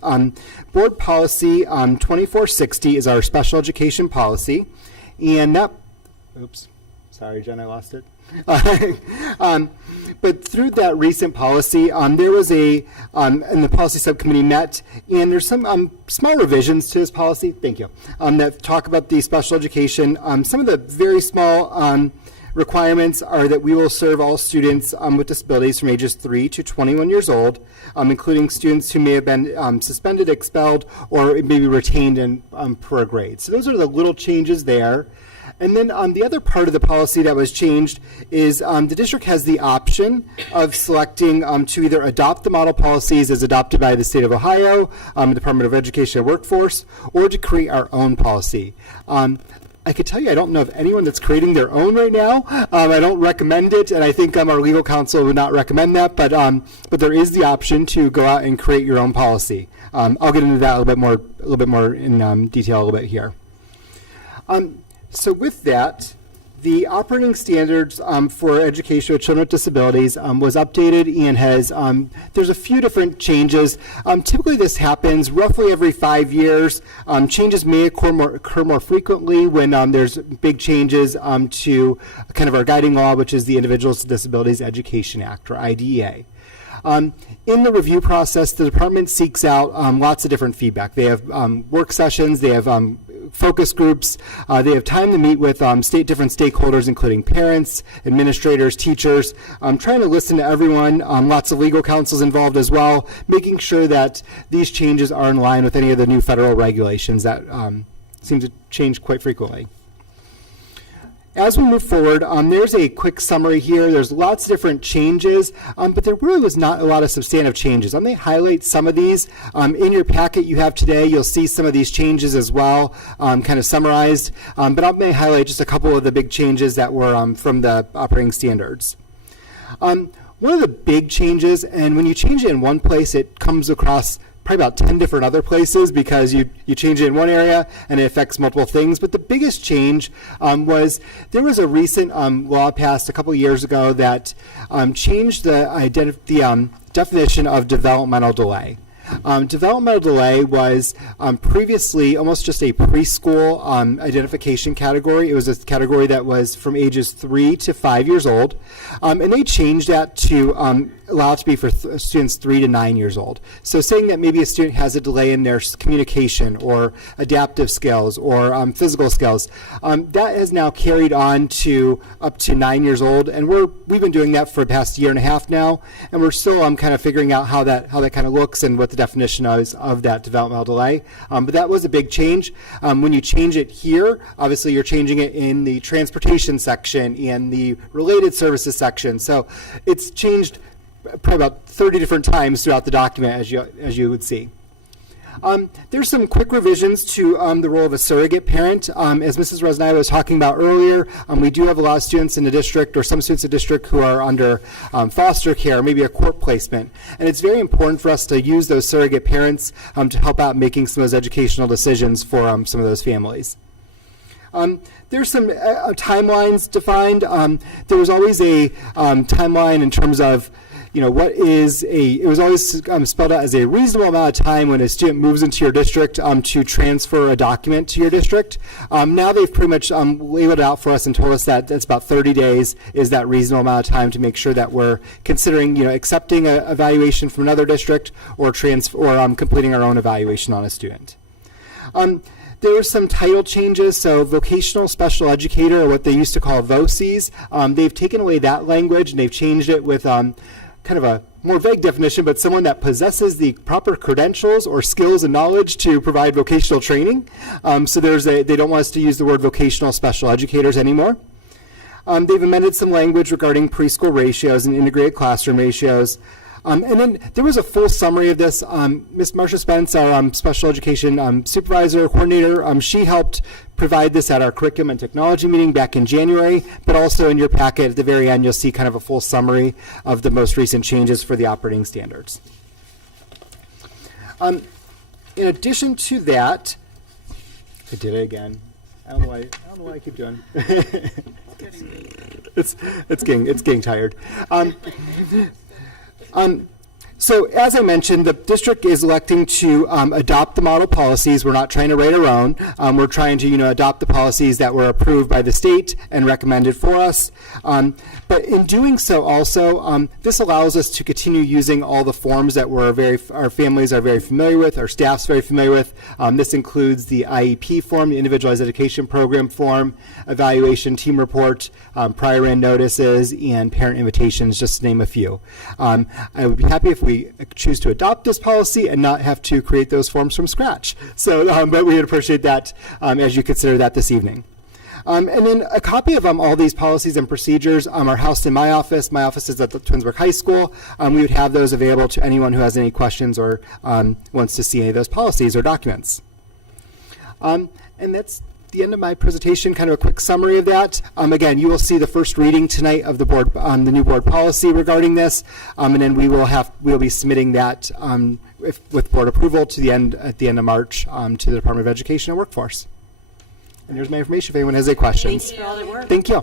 Board Policy 2460 is our special education policy, and that, oops, sorry, Jen, I lost it. But through that recent policy, there was and the policy subcommittee met, and there's some small revisions to this policy, thank you, that talk about the special education. Some of the very small requirements are that we will serve all students with disabilities from ages 3 to 21 years old, including students who may have been suspended, expelled, or maybe retained in, per a grade. So those are the little changes there. And then the other part of the policy that was changed is the district has the option of selecting to either adopt the model policies as adopted by the state of Ohio, Department of Education and Workforce, or to create our own policy. I could tell you I don't know of anyone that's creating their own right now. I don't recommend it, and I think our legal counsel would not recommend that, but there is the option to go out and create your own policy. I'll get into that a little bit more in detail a little bit here. So with that, the operating standards for education with children with disabilities was updated and has, there's a few different changes. Typically this happens roughly every 5 years. Changes may occur more frequently when there's big changes to kind of our guiding law, which is the Individuals with Disabilities Education Act, or IDEA. In the review process, the department seeks out lots of different feedback. They have work sessions, they have focus groups, they have time to meet with different stakeholders, including parents, administrators, teachers, trying to listen to everyone, lots of legal counsels involved as well, making sure that these changes are in line with any of the new federal regulations that seem to change quite frequently. As we move forward, there's a quick summary here. There's lots of different changes, but there really was not a lot of substantive changes. I'm going to highlight some of these. In your packet you have today, you'll see some of these changes as well, kind of summarized, but I'm going to highlight just a couple of the big changes that were from the operating standards. One of the big changes, and when you change it in one place, it comes across probably about 10 different other places because you change it in one area and it affects multiple things. But the biggest change was there was a recent law passed a couple years ago that changed the definition of developmental delay. Developmental delay was previously almost just a preschool identification category. It was a category that was from ages 3 to 5 years old. And they changed that to allow it to be for students 3 to 9 years old. So saying that maybe a student has a delay in their communication or adaptive skills or physical skills, that has now carried on to up to 9 years old. And we've been doing that for the past year and a half now. And we're still kind of figuring out how that kind of looks and what the definition is of that developmental delay. But that was a big change. When you change it here, obviously you're changing it in the transportation section and the related services section. So it's changed probably about 30 different times throughout the document, as you would see. There's some quick revisions to the role of a surrogate parent. As Mrs. Resnai was talking about earlier, we do have a lot of students in the district, or some students in the district, who are under foster care, maybe a court placement. And it's very important for us to use those surrogate parents to help out making some of those educational decisions for some of those families. There's some timelines defined. There was always a timeline in terms of it was always spelled out as a reasonable amount of time when a student moves into your district to transfer a document to your district. Now they've pretty much labeled it out for us and told us that it's about 30 days is that reasonable amount of time to make sure that we're considering, accepting an evaluation from another district or completing our own evaluation on a student. There were some title changes, so vocational special educator, or what they used to call VOCES, they've taken away that language and they've changed it with kind of a more vague definition, but someone that possesses the proper credentials or skills and knowledge to provide vocational training. So they don't want us to use the word vocational special educators anymore. They've amended some language regarding preschool ratios and integrated classroom ratios. And then there was a full summary of this. Ms. Marcia Spence, our special education supervisor, coordinator, she helped provide this at our curriculum and technology meeting back in January, but also in your packet at the very end, you'll see kind of a full summary of the most recent changes for the operating standards. In addition to that, I did it again. I don't know why I keep doing. It's getting tired. So as I mentioned, the district is electing to adopt the model policies. We're not trying to write our own. We're trying to, adopt the policies that were approved by the state and recommended for us. But in doing so also, this allows us to continue using all the forms that our families are very familiar with, our staff's very familiar with. This includes the IEP form, the Individualized Education Program form, evaluation team report, prior end notices, and parent invitations, just to name a few. I would be happy if we choose to adopt this policy and not have to create those forms from scratch. So, but we would appreciate that as you consider that this evening. And then a copy of all these policies and procedures are housed in my office. My office is at the Twinsburg High School. We would have those available to anyone who has any questions or wants to see any of those policies or documents. And that's the end of my presentation, kind of a quick summary of that. Again, you will see the first reading tonight of the board, the new board policy regarding this, and then we'll be submitting that with board approval at the end of March to the Department of Education and Workforce. And here's my information if anyone has any questions. Thanks for all the work. Thank you.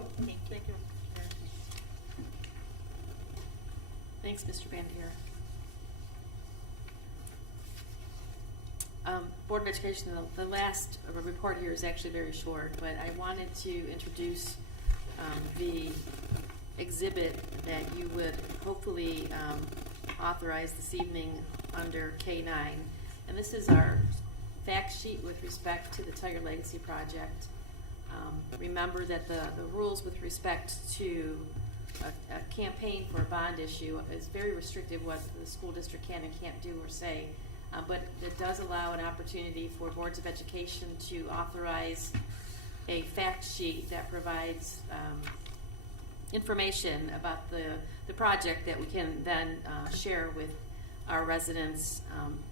Thanks, Mr. Bandier. Board of Education, the last report here is actually very short, but I wanted to introduce the exhibit that you would hopefully authorize this evening under K9. And this is our fact sheet with respect to the Tiger Legacy Project. Remember that the rules with respect to a campaign for a bond issue is very restrictive what the school district can and can't do or say. But it does allow an opportunity for boards of education to authorize a fact sheet that provides information about the project that we can then share with our residents,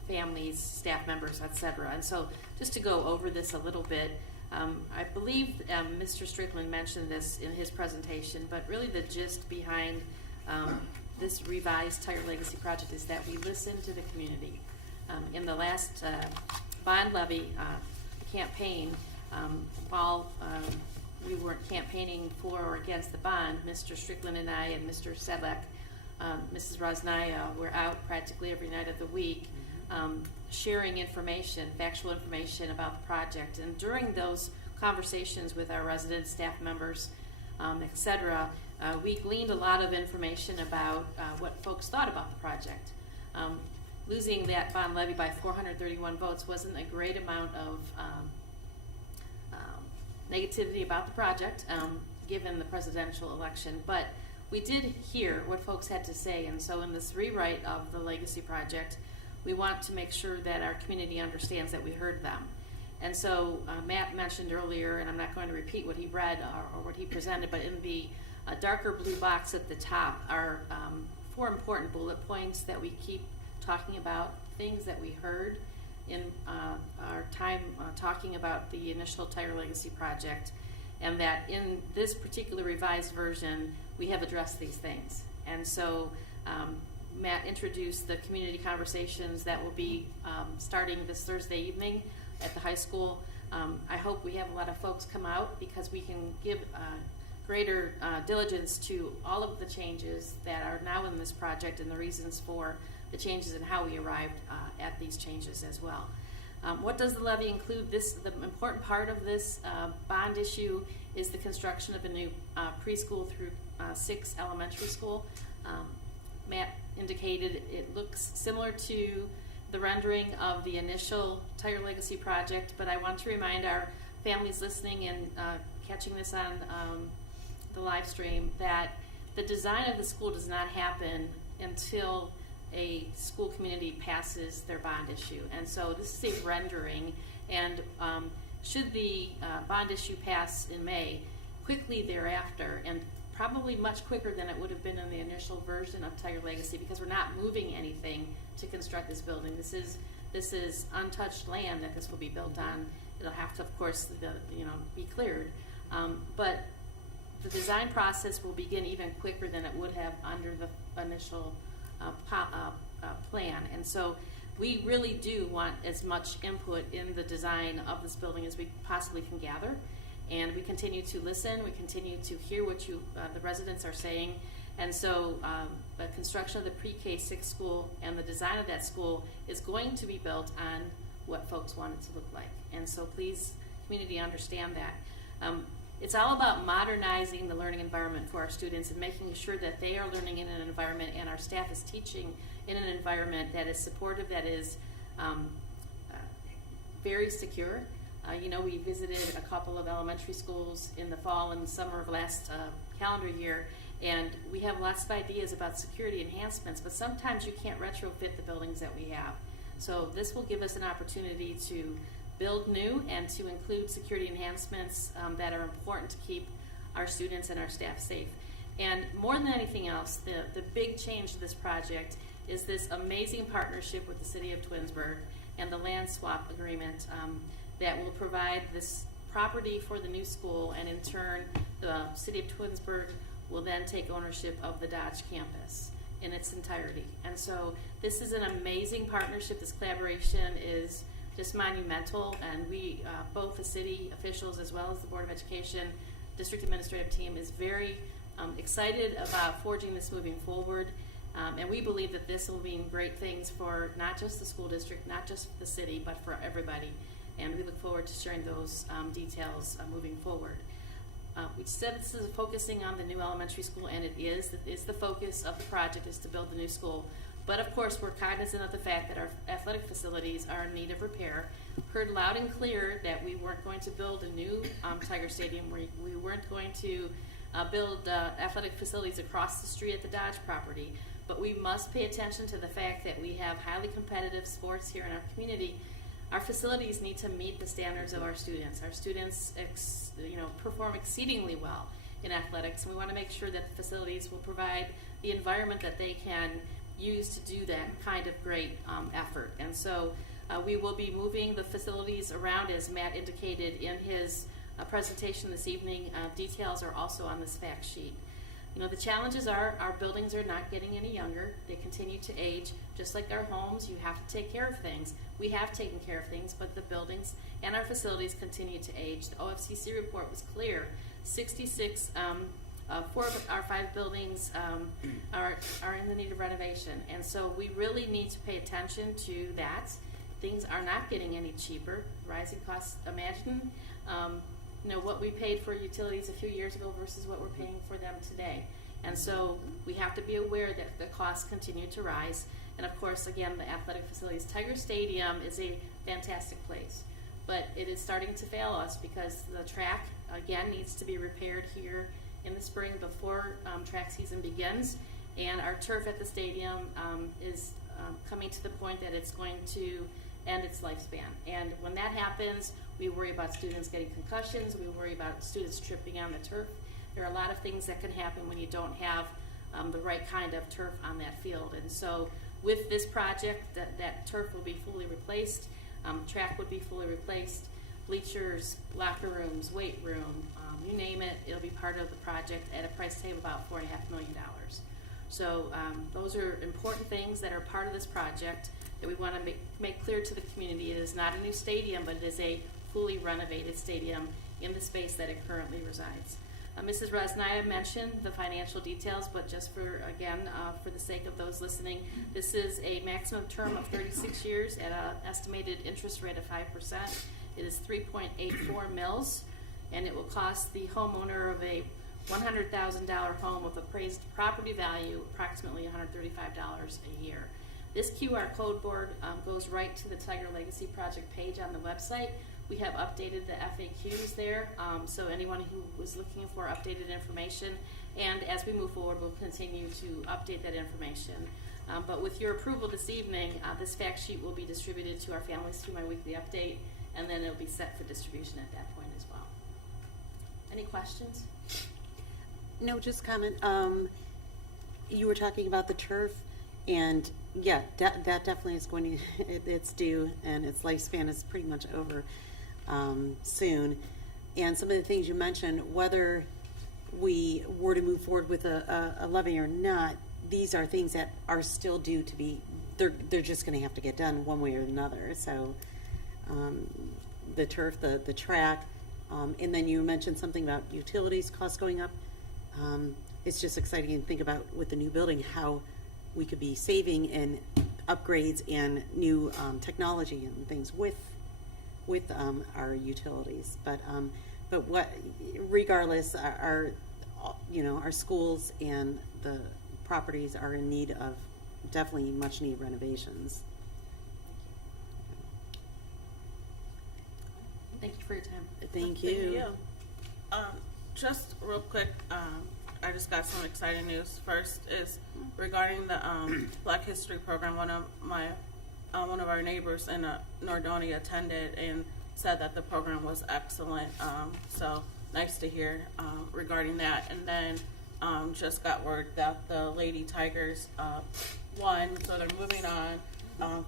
families, staff members, etc. And so just to go over this a little bit, I believe Mr. Strickland mentioned this in his presentation, but really the gist behind this revised Tiger Legacy Project is that we listen to the community. In the last bond levy campaign, while we weren't campaigning for or against the bond, Mr. Strickland and I and Mr. Sedlak, Mrs. Rosnaya, were out practically every night of the week sharing information, factual information about the project. And during those conversations with our residents, staff members, etc., we gleaned a lot of information about what folks thought about the project. Losing that bond levy by 431 votes wasn't a great amount of negativity about the project, given the presidential election, but we did hear what folks had to say, and so in this rewrite of the Legacy Project, we want to make sure that our community understands that we heard them. And so Matt mentioned earlier, and I'm not going to repeat what he read or what he presented, but in the darker blue box at the top are 4 important bullet points that we keep talking about, things that we heard in our time talking about the initial Tiger Legacy Project, and that in this particular revised version, we have addressed these things. And so Matt introduced the community conversations that will be starting this Thursday evening at the high school. I hope we have a lot of folks come out because we can give greater diligence to all of the changes that are now in this project and the reasons for the changes and how we arrived at these changes as well. What does the levy include? The important part of this bond issue is the construction of a new preschool through 6 elementary school. Matt indicated it looks similar to the rendering of the initial Tiger Legacy Project, but I want to remind our families listening and catching this on the live stream that the design of the school does not happen until a school community passes their bond issue. And so this is a rendering, and should the bond issue pass in May, quickly thereafter, and probably much quicker than it would have been in the initial version of Tiger Legacy, because we're not moving anything to construct this building. This is untouched land that this will be built on. It'll have to, of course, be cleared. But the design process will begin even quicker than it would have under the initial plan. And so we really do want as much input in the design of this building as we possibly can gather. And we continue to listen, we continue to hear what the residents are saying, And so the construction of the pre-K 6 school and the design of that school is going to be built on what folks want it to look like. And so please, community, understand that. It's all about modernizing the learning environment for our students and making sure that they are learning in an environment and our staff is teaching in an environment that is supportive, that is very secure. We visited a couple of elementary schools in the fall and summer of last calendar year, and we have lots of ideas about security enhancements, but sometimes you can't retrofit the buildings that we have. So this will give us an opportunity to build new and to include security enhancements that are important to keep our students and our staff safe. And more than anything else, the big change to this project is this amazing partnership with the City of Twinsburg and the land swap agreement that will provide this property for the new school, and in turn, the City of Twinsburg will then take ownership of the Dodge campus in its entirety. And so this is an amazing partnership. This collaboration is just monumental, and we, both the city officials as well as the Board of Education, district administrative team is very excited about forging this moving forward. And we believe that this will mean great things for not just the school district, not just the city, but for everybody. And we look forward to sharing those details moving forward. We said this is focusing on the new elementary school, and it is. It is the focus of the project, is to build the new school. But of course, we're cognizant of the fact that our athletic facilities are in need of repair. Heard loud and clear that we weren't going to build a new Tiger Stadium. We weren't going to build athletic facilities across the street at the Dodge property. But we must pay attention to the fact that we have highly competitive sports here in our community. Our facilities need to meet the standards of our students. Our students perform exceedingly well in athletics, and we want to make sure that the facilities will provide the environment that they can use to do that kind of great effort. And so we will be moving the facilities around, as Matt indicated in his presentation this evening. Details are also on this fact sheet. The challenges are our buildings are not getting any younger. They continue to age. Just like our homes, you have to take care of things. We have taken care of things, but the buildings and our facilities continue to age. The OFCC report was clear. 66, 4 of our 5 buildings are in the need of renovation. And so we really need to pay attention to that. Things are not getting any cheaper. Rising costs, imagine what we paid for utilities a few years ago versus what we're paying for them today. And so we have to be aware that the costs continue to rise. And of course, again, the athletic facilities. Tiger Stadium is a fantastic place, but it is starting to fail us because the track, again, needs to be repaired here in the spring before track season begins. And our turf at the stadium is coming to the point that it's going to end its lifespan. And when that happens, we worry about students getting concussions. We worry about students tripping on the turf. There are a lot of things that can happen when you don't have the right kind of turf on that field. And so with this project, that turf will be fully replaced. Track would be fully replaced. Bleachers, locker rooms, weight room, you name it, it'll be part of the project at a price tag of about $4.5 million. So those are important things that are part of this project that we want to make clear to the community. It is not a new stadium, but it is a fully renovated stadium in the space that it currently resides. Mrs. Resnaya mentioned the financial details, but just for the sake of those listening, this is a maximum term of 36 years at an estimated interest rate of 5%. It is 3.84 mils, and it will cost the homeowner of a $100,000 home with appraised property value approximately $135 a year. This QR code board goes right to the Tiger Legacy Project page on the website. We have updated the FAQs there, so anyone who was looking for updated information, and as we move forward, we'll continue to update that information. But with your approval this evening, this fact sheet will be distributed to our families through my weekly update, and then it'll be set for distribution at that point as well. Any questions? No, just comment. You were talking about the turf, and yeah, that definitely is going to, it's due, and its lifespan is pretty much over soon. And some of the things you mentioned, whether we were to move forward with a levy or not, these are things that are still due to be, they're just going to have to get done one way or another. So the turf, the track, and then you mentioned something about utilities costs going up. it's just exciting to think about with the new building how we could be saving and upgrades and new technology and things with our utilities. But what, regardless, our schools and the properties are in need of definitely much needed renovations. Thank you for your time. Thank you. Just real quick, I just got some exciting news. First is regarding the Black History program. One of our neighbors in Nordonia attended and said that the program was excellent. So nice to hear regarding that. And then just got word that the Lady Tigers won, so they're moving on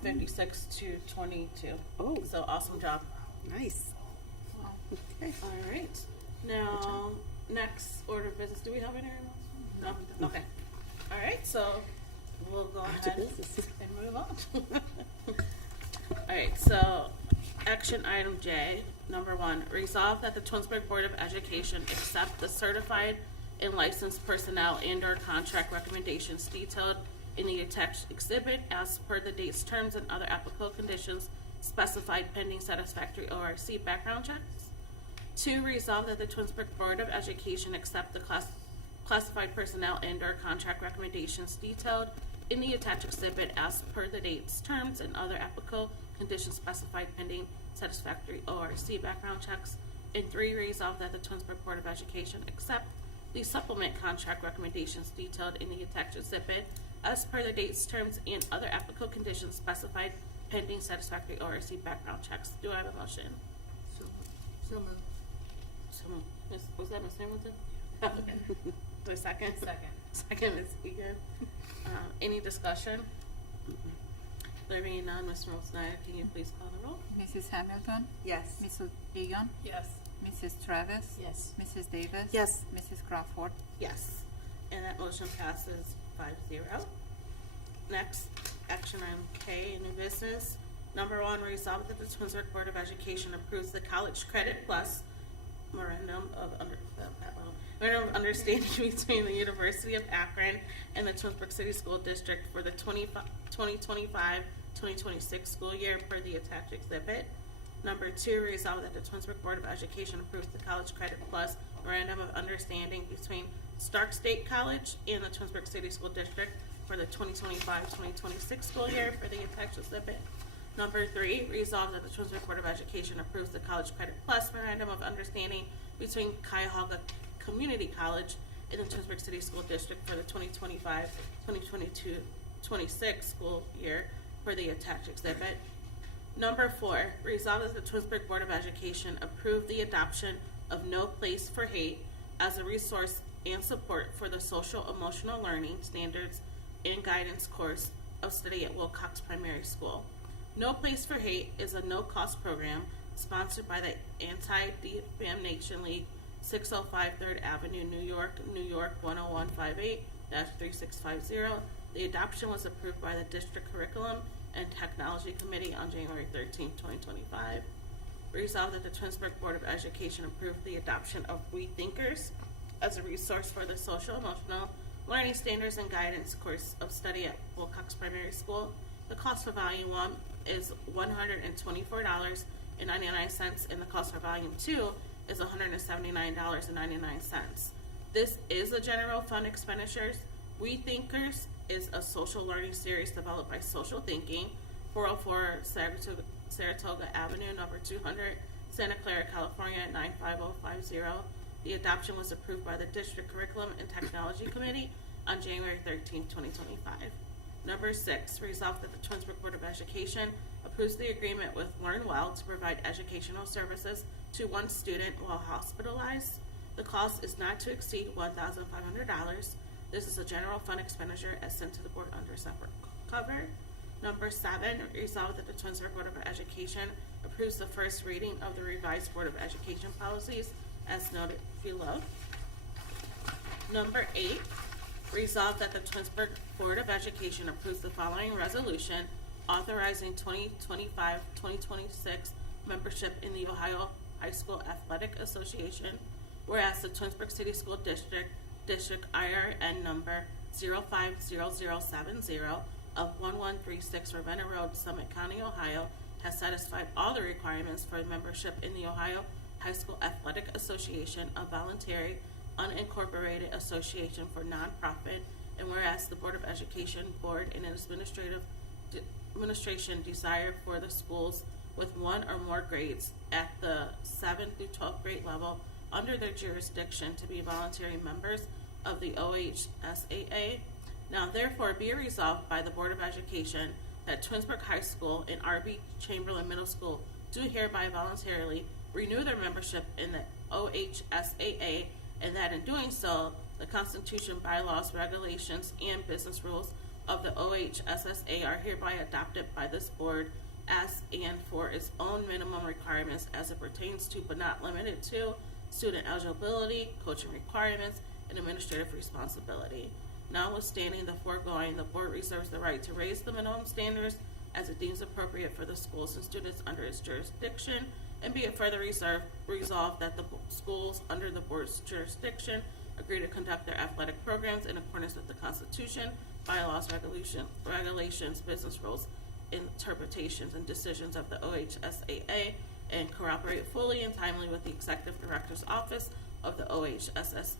56 to 22. Oh. So awesome job. Nice. Okay. All right. Now, next order of business. Do we have any? No? Okay. All right. So we'll go ahead and move on. All right. So action item J, number 1, resolve that the Twinsburg Board of Education accept the certified and licensed personnel and/or contract recommendations detailed in the attached exhibit as per the dates, terms, and other applicable conditions specified pending satisfactory ORC background checks. 2, resolve that the Twinsburg Board of Education accept the classified personnel and/or contract recommendations detailed in the attached exhibit as per the dates, terms, and other applicable conditions specified pending satisfactory ORC background checks. And 3, resolve that the Twinsburg Board of Education accept the supplement contract recommendations detailed in the attached exhibit as per the dates, terms, and other applicable conditions specified pending satisfactory ORC background checks. Do I have a motion? So moved. So, was that Ms. Hamilton? Okay. Do a second? Second, Ms. Egan. Any discussion? There being none, Ms. Snyder, can you please call the roll? Mrs. Hamilton, Yes. Mrs. Egan, Yes. Mrs. Travis, Yes. Mrs. Davis, Yes. Mrs. Crawford. Yes. And that motion passes 5-0. Next, action item K, new business. Number 1, resolve that the Twinsburg Board of Education approves the College Credit Plus memorandum of understanding between the University of Akron and the Twinsburg City School District for the 2025-2026 school year per the attached exhibit. Number 2, resolve that the Twinsburg Board of Education approves the College Credit Plus memorandum of understanding between Stark State College and the Twinsburg City School District for the 2025-2026 school year for the attached exhibit. Number 3, resolve that the Twinsburg Board of Education approves the College Credit Plus memorandum of understanding between Cuyahoga Community College and the Twinsburg City School District for the 2025-2026 school year for the attached exhibit. Number 4, resolve that the Twinsburg Board of Education approve the adoption of No Place for Hate as a resource and support for the social emotional learning standards and guidance course of study at Wilcox Primary School. No Place for Hate is a no-cost program sponsored by the Anti-Defamation League, 605 3rd Avenue, New York, 10158-3650. The adoption was approved by the District Curriculum and Technology Committee on January 13, 2025. Resolved that the Twinsburg Board of Education approved the adoption of We Thinkers as a resource for the social emotional learning standards and guidance course of study at Wilcox Primary School. The cost for Volume 1 is $124.99, and the cost for Volume 2 is $179.99. This is a general fund expenditures. We Thinkers is a social learning series developed by Social Thinking, 404 Saratoga Avenue, number 200, Santa Clara, California, 95050. The adoption was approved by the District Curriculum and Technology Committee on January 13, 2025. Number 6, resolve that the Twinsburg Board of Education approves the agreement with Learn Well to provide educational services to one student while hospitalized. The cost is not to exceed $1,500. This is a general fund expenditure as sent to the board under separate cover. Number 7, resolve that the Twinsburg Board of Education approves the first reading of the revised Board of Education policies as noted below. Number 8, resolve that the Twinsburg Board of Education approves the following resolution authorizing 2025-2026 membership in the Ohio High School Athletic Association, whereas the Twinsburg City School District District IRN number 050070 of 1136 Ravenna Road, Summit County, Ohio, has satisfied all the requirements for membership in the Ohio High School Athletic Association, a voluntary, unincorporated association for nonprofit, and whereas the Board of Education Board and its administration desire for the schools with one or more grades at the 7th through 12th grade level under their jurisdiction to be voluntary members of the OHSAA. Now therefore be resolved by the Board of Education that Twinsburg High School and R.B. Chamberlain Middle School do hereby voluntarily renew their membership in the OHSAA, and that in doing so, the Constitution, bylaws, regulations, and business rules of the OHSSA are hereby adopted by this board as and for its own minimum requirements as it pertains to, but not limited to, student eligibility, coaching requirements, and administrative responsibility. Notwithstanding the foregoing, the board reserves the right to raise the minimum standards as it deems appropriate for the schools and students under its jurisdiction, and be it further resolved that the schools under the board's jurisdiction agree to conduct their athletic programs in accordance with the Constitution, bylaws, regulations, business rules, interpretations, and decisions of the OHSAA, and cooperate fully and timely with the Executive Director's Office of the OHSAA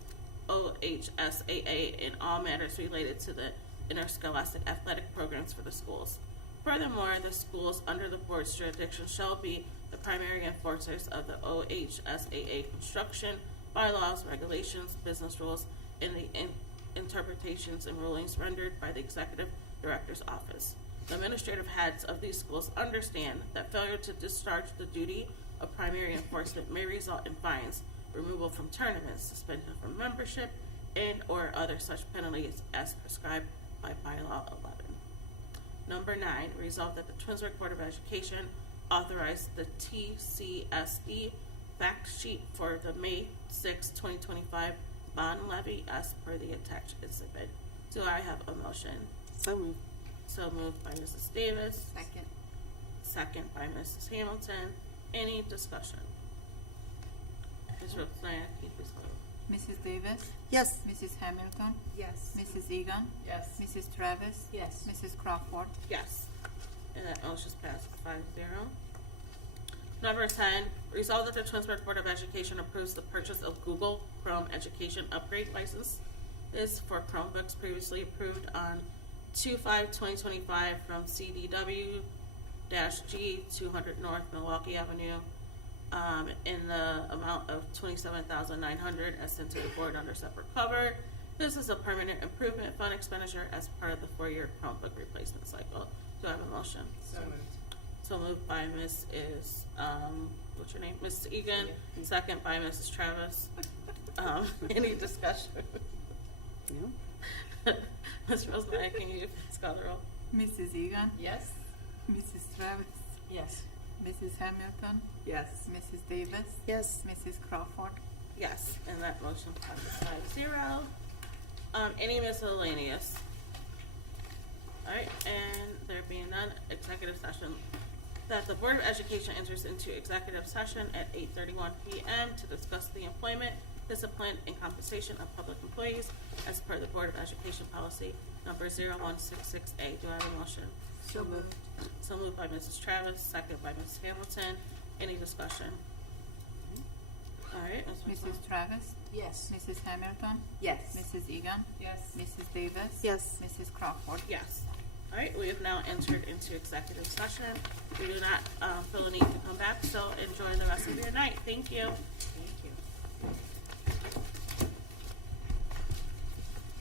in all matters related to the interscholastic athletic programs for the schools. Furthermore, the schools under the board's jurisdiction shall be the primary enforcers of the OHSAA construction, bylaws, regulations, business rules, and the interpretations and rulings rendered by the Executive Director's Office. The administrative heads of these schools understand that failure to discharge the duty of primary enforcement may result in fines, removal from tournaments, suspension from membership, and or other such penalties as prescribed by Bylaw 11. Number 9, resolve that the Twinsburg Board of Education authorize the TCSD fact sheet for the May 6, 2025 bond levy as per the attached exhibit. Do I have a motion? So moved. So moved by Mrs. Davis. Second. Second by Mrs. Hamilton. Any discussion? Ms. Roxanne, please call. Mrs. Davis? Yes. Mrs. Hamilton? Yes. Mrs. Egan? Yes. Mrs. Travis? Yes. Mrs. Crawford? Yes. And that motion's passed 5-0. Number 10, resolve that the Twinsburg Board of Education approves the purchase of Google Chrome Education Upgrade License. This for Chromebooks previously approved on 2/5/2025 from CDW-G 200 North Milwaukee Avenue in the amount of $27,900 as sent to the board under separate cover. This is a permanent improvement fund expenditure as part of the 4-year Chromebook replacement cycle. Do I have a motion? So moved. So moved by Ms. What's your name? Ms. Egan. Second by Mrs. Travis. Any discussion? No. Ms. Rosemary, can you please call the roll? Mrs. Egan? Yes. Mrs. Travis? Yes. Mrs. Hamilton? Yes. Mrs. Davis? Yes. Mrs. Crawford? Yes, and that motion passes 5-0. Any miscellaneous? All right, and there being none, executive session. That the Board of Education enters into executive session at 8:31 p.m. to discuss the employment, discipline, and compensation of public employees as per the Board of Education policy number 0166A. Do I have a motion? So moved. So moved by Mrs. Travis, second by Mrs. Hamilton. Any discussion? All right, Mrs. Travis? Yes. Mrs. Hamilton? Yes. Mrs. Egan? Yes. Mrs. Davis? Yes. Mrs. Crawford? Yes. All right, we have now entered into executive session. We do not feel the need to come back, so enjoy the rest of your night. Thank you.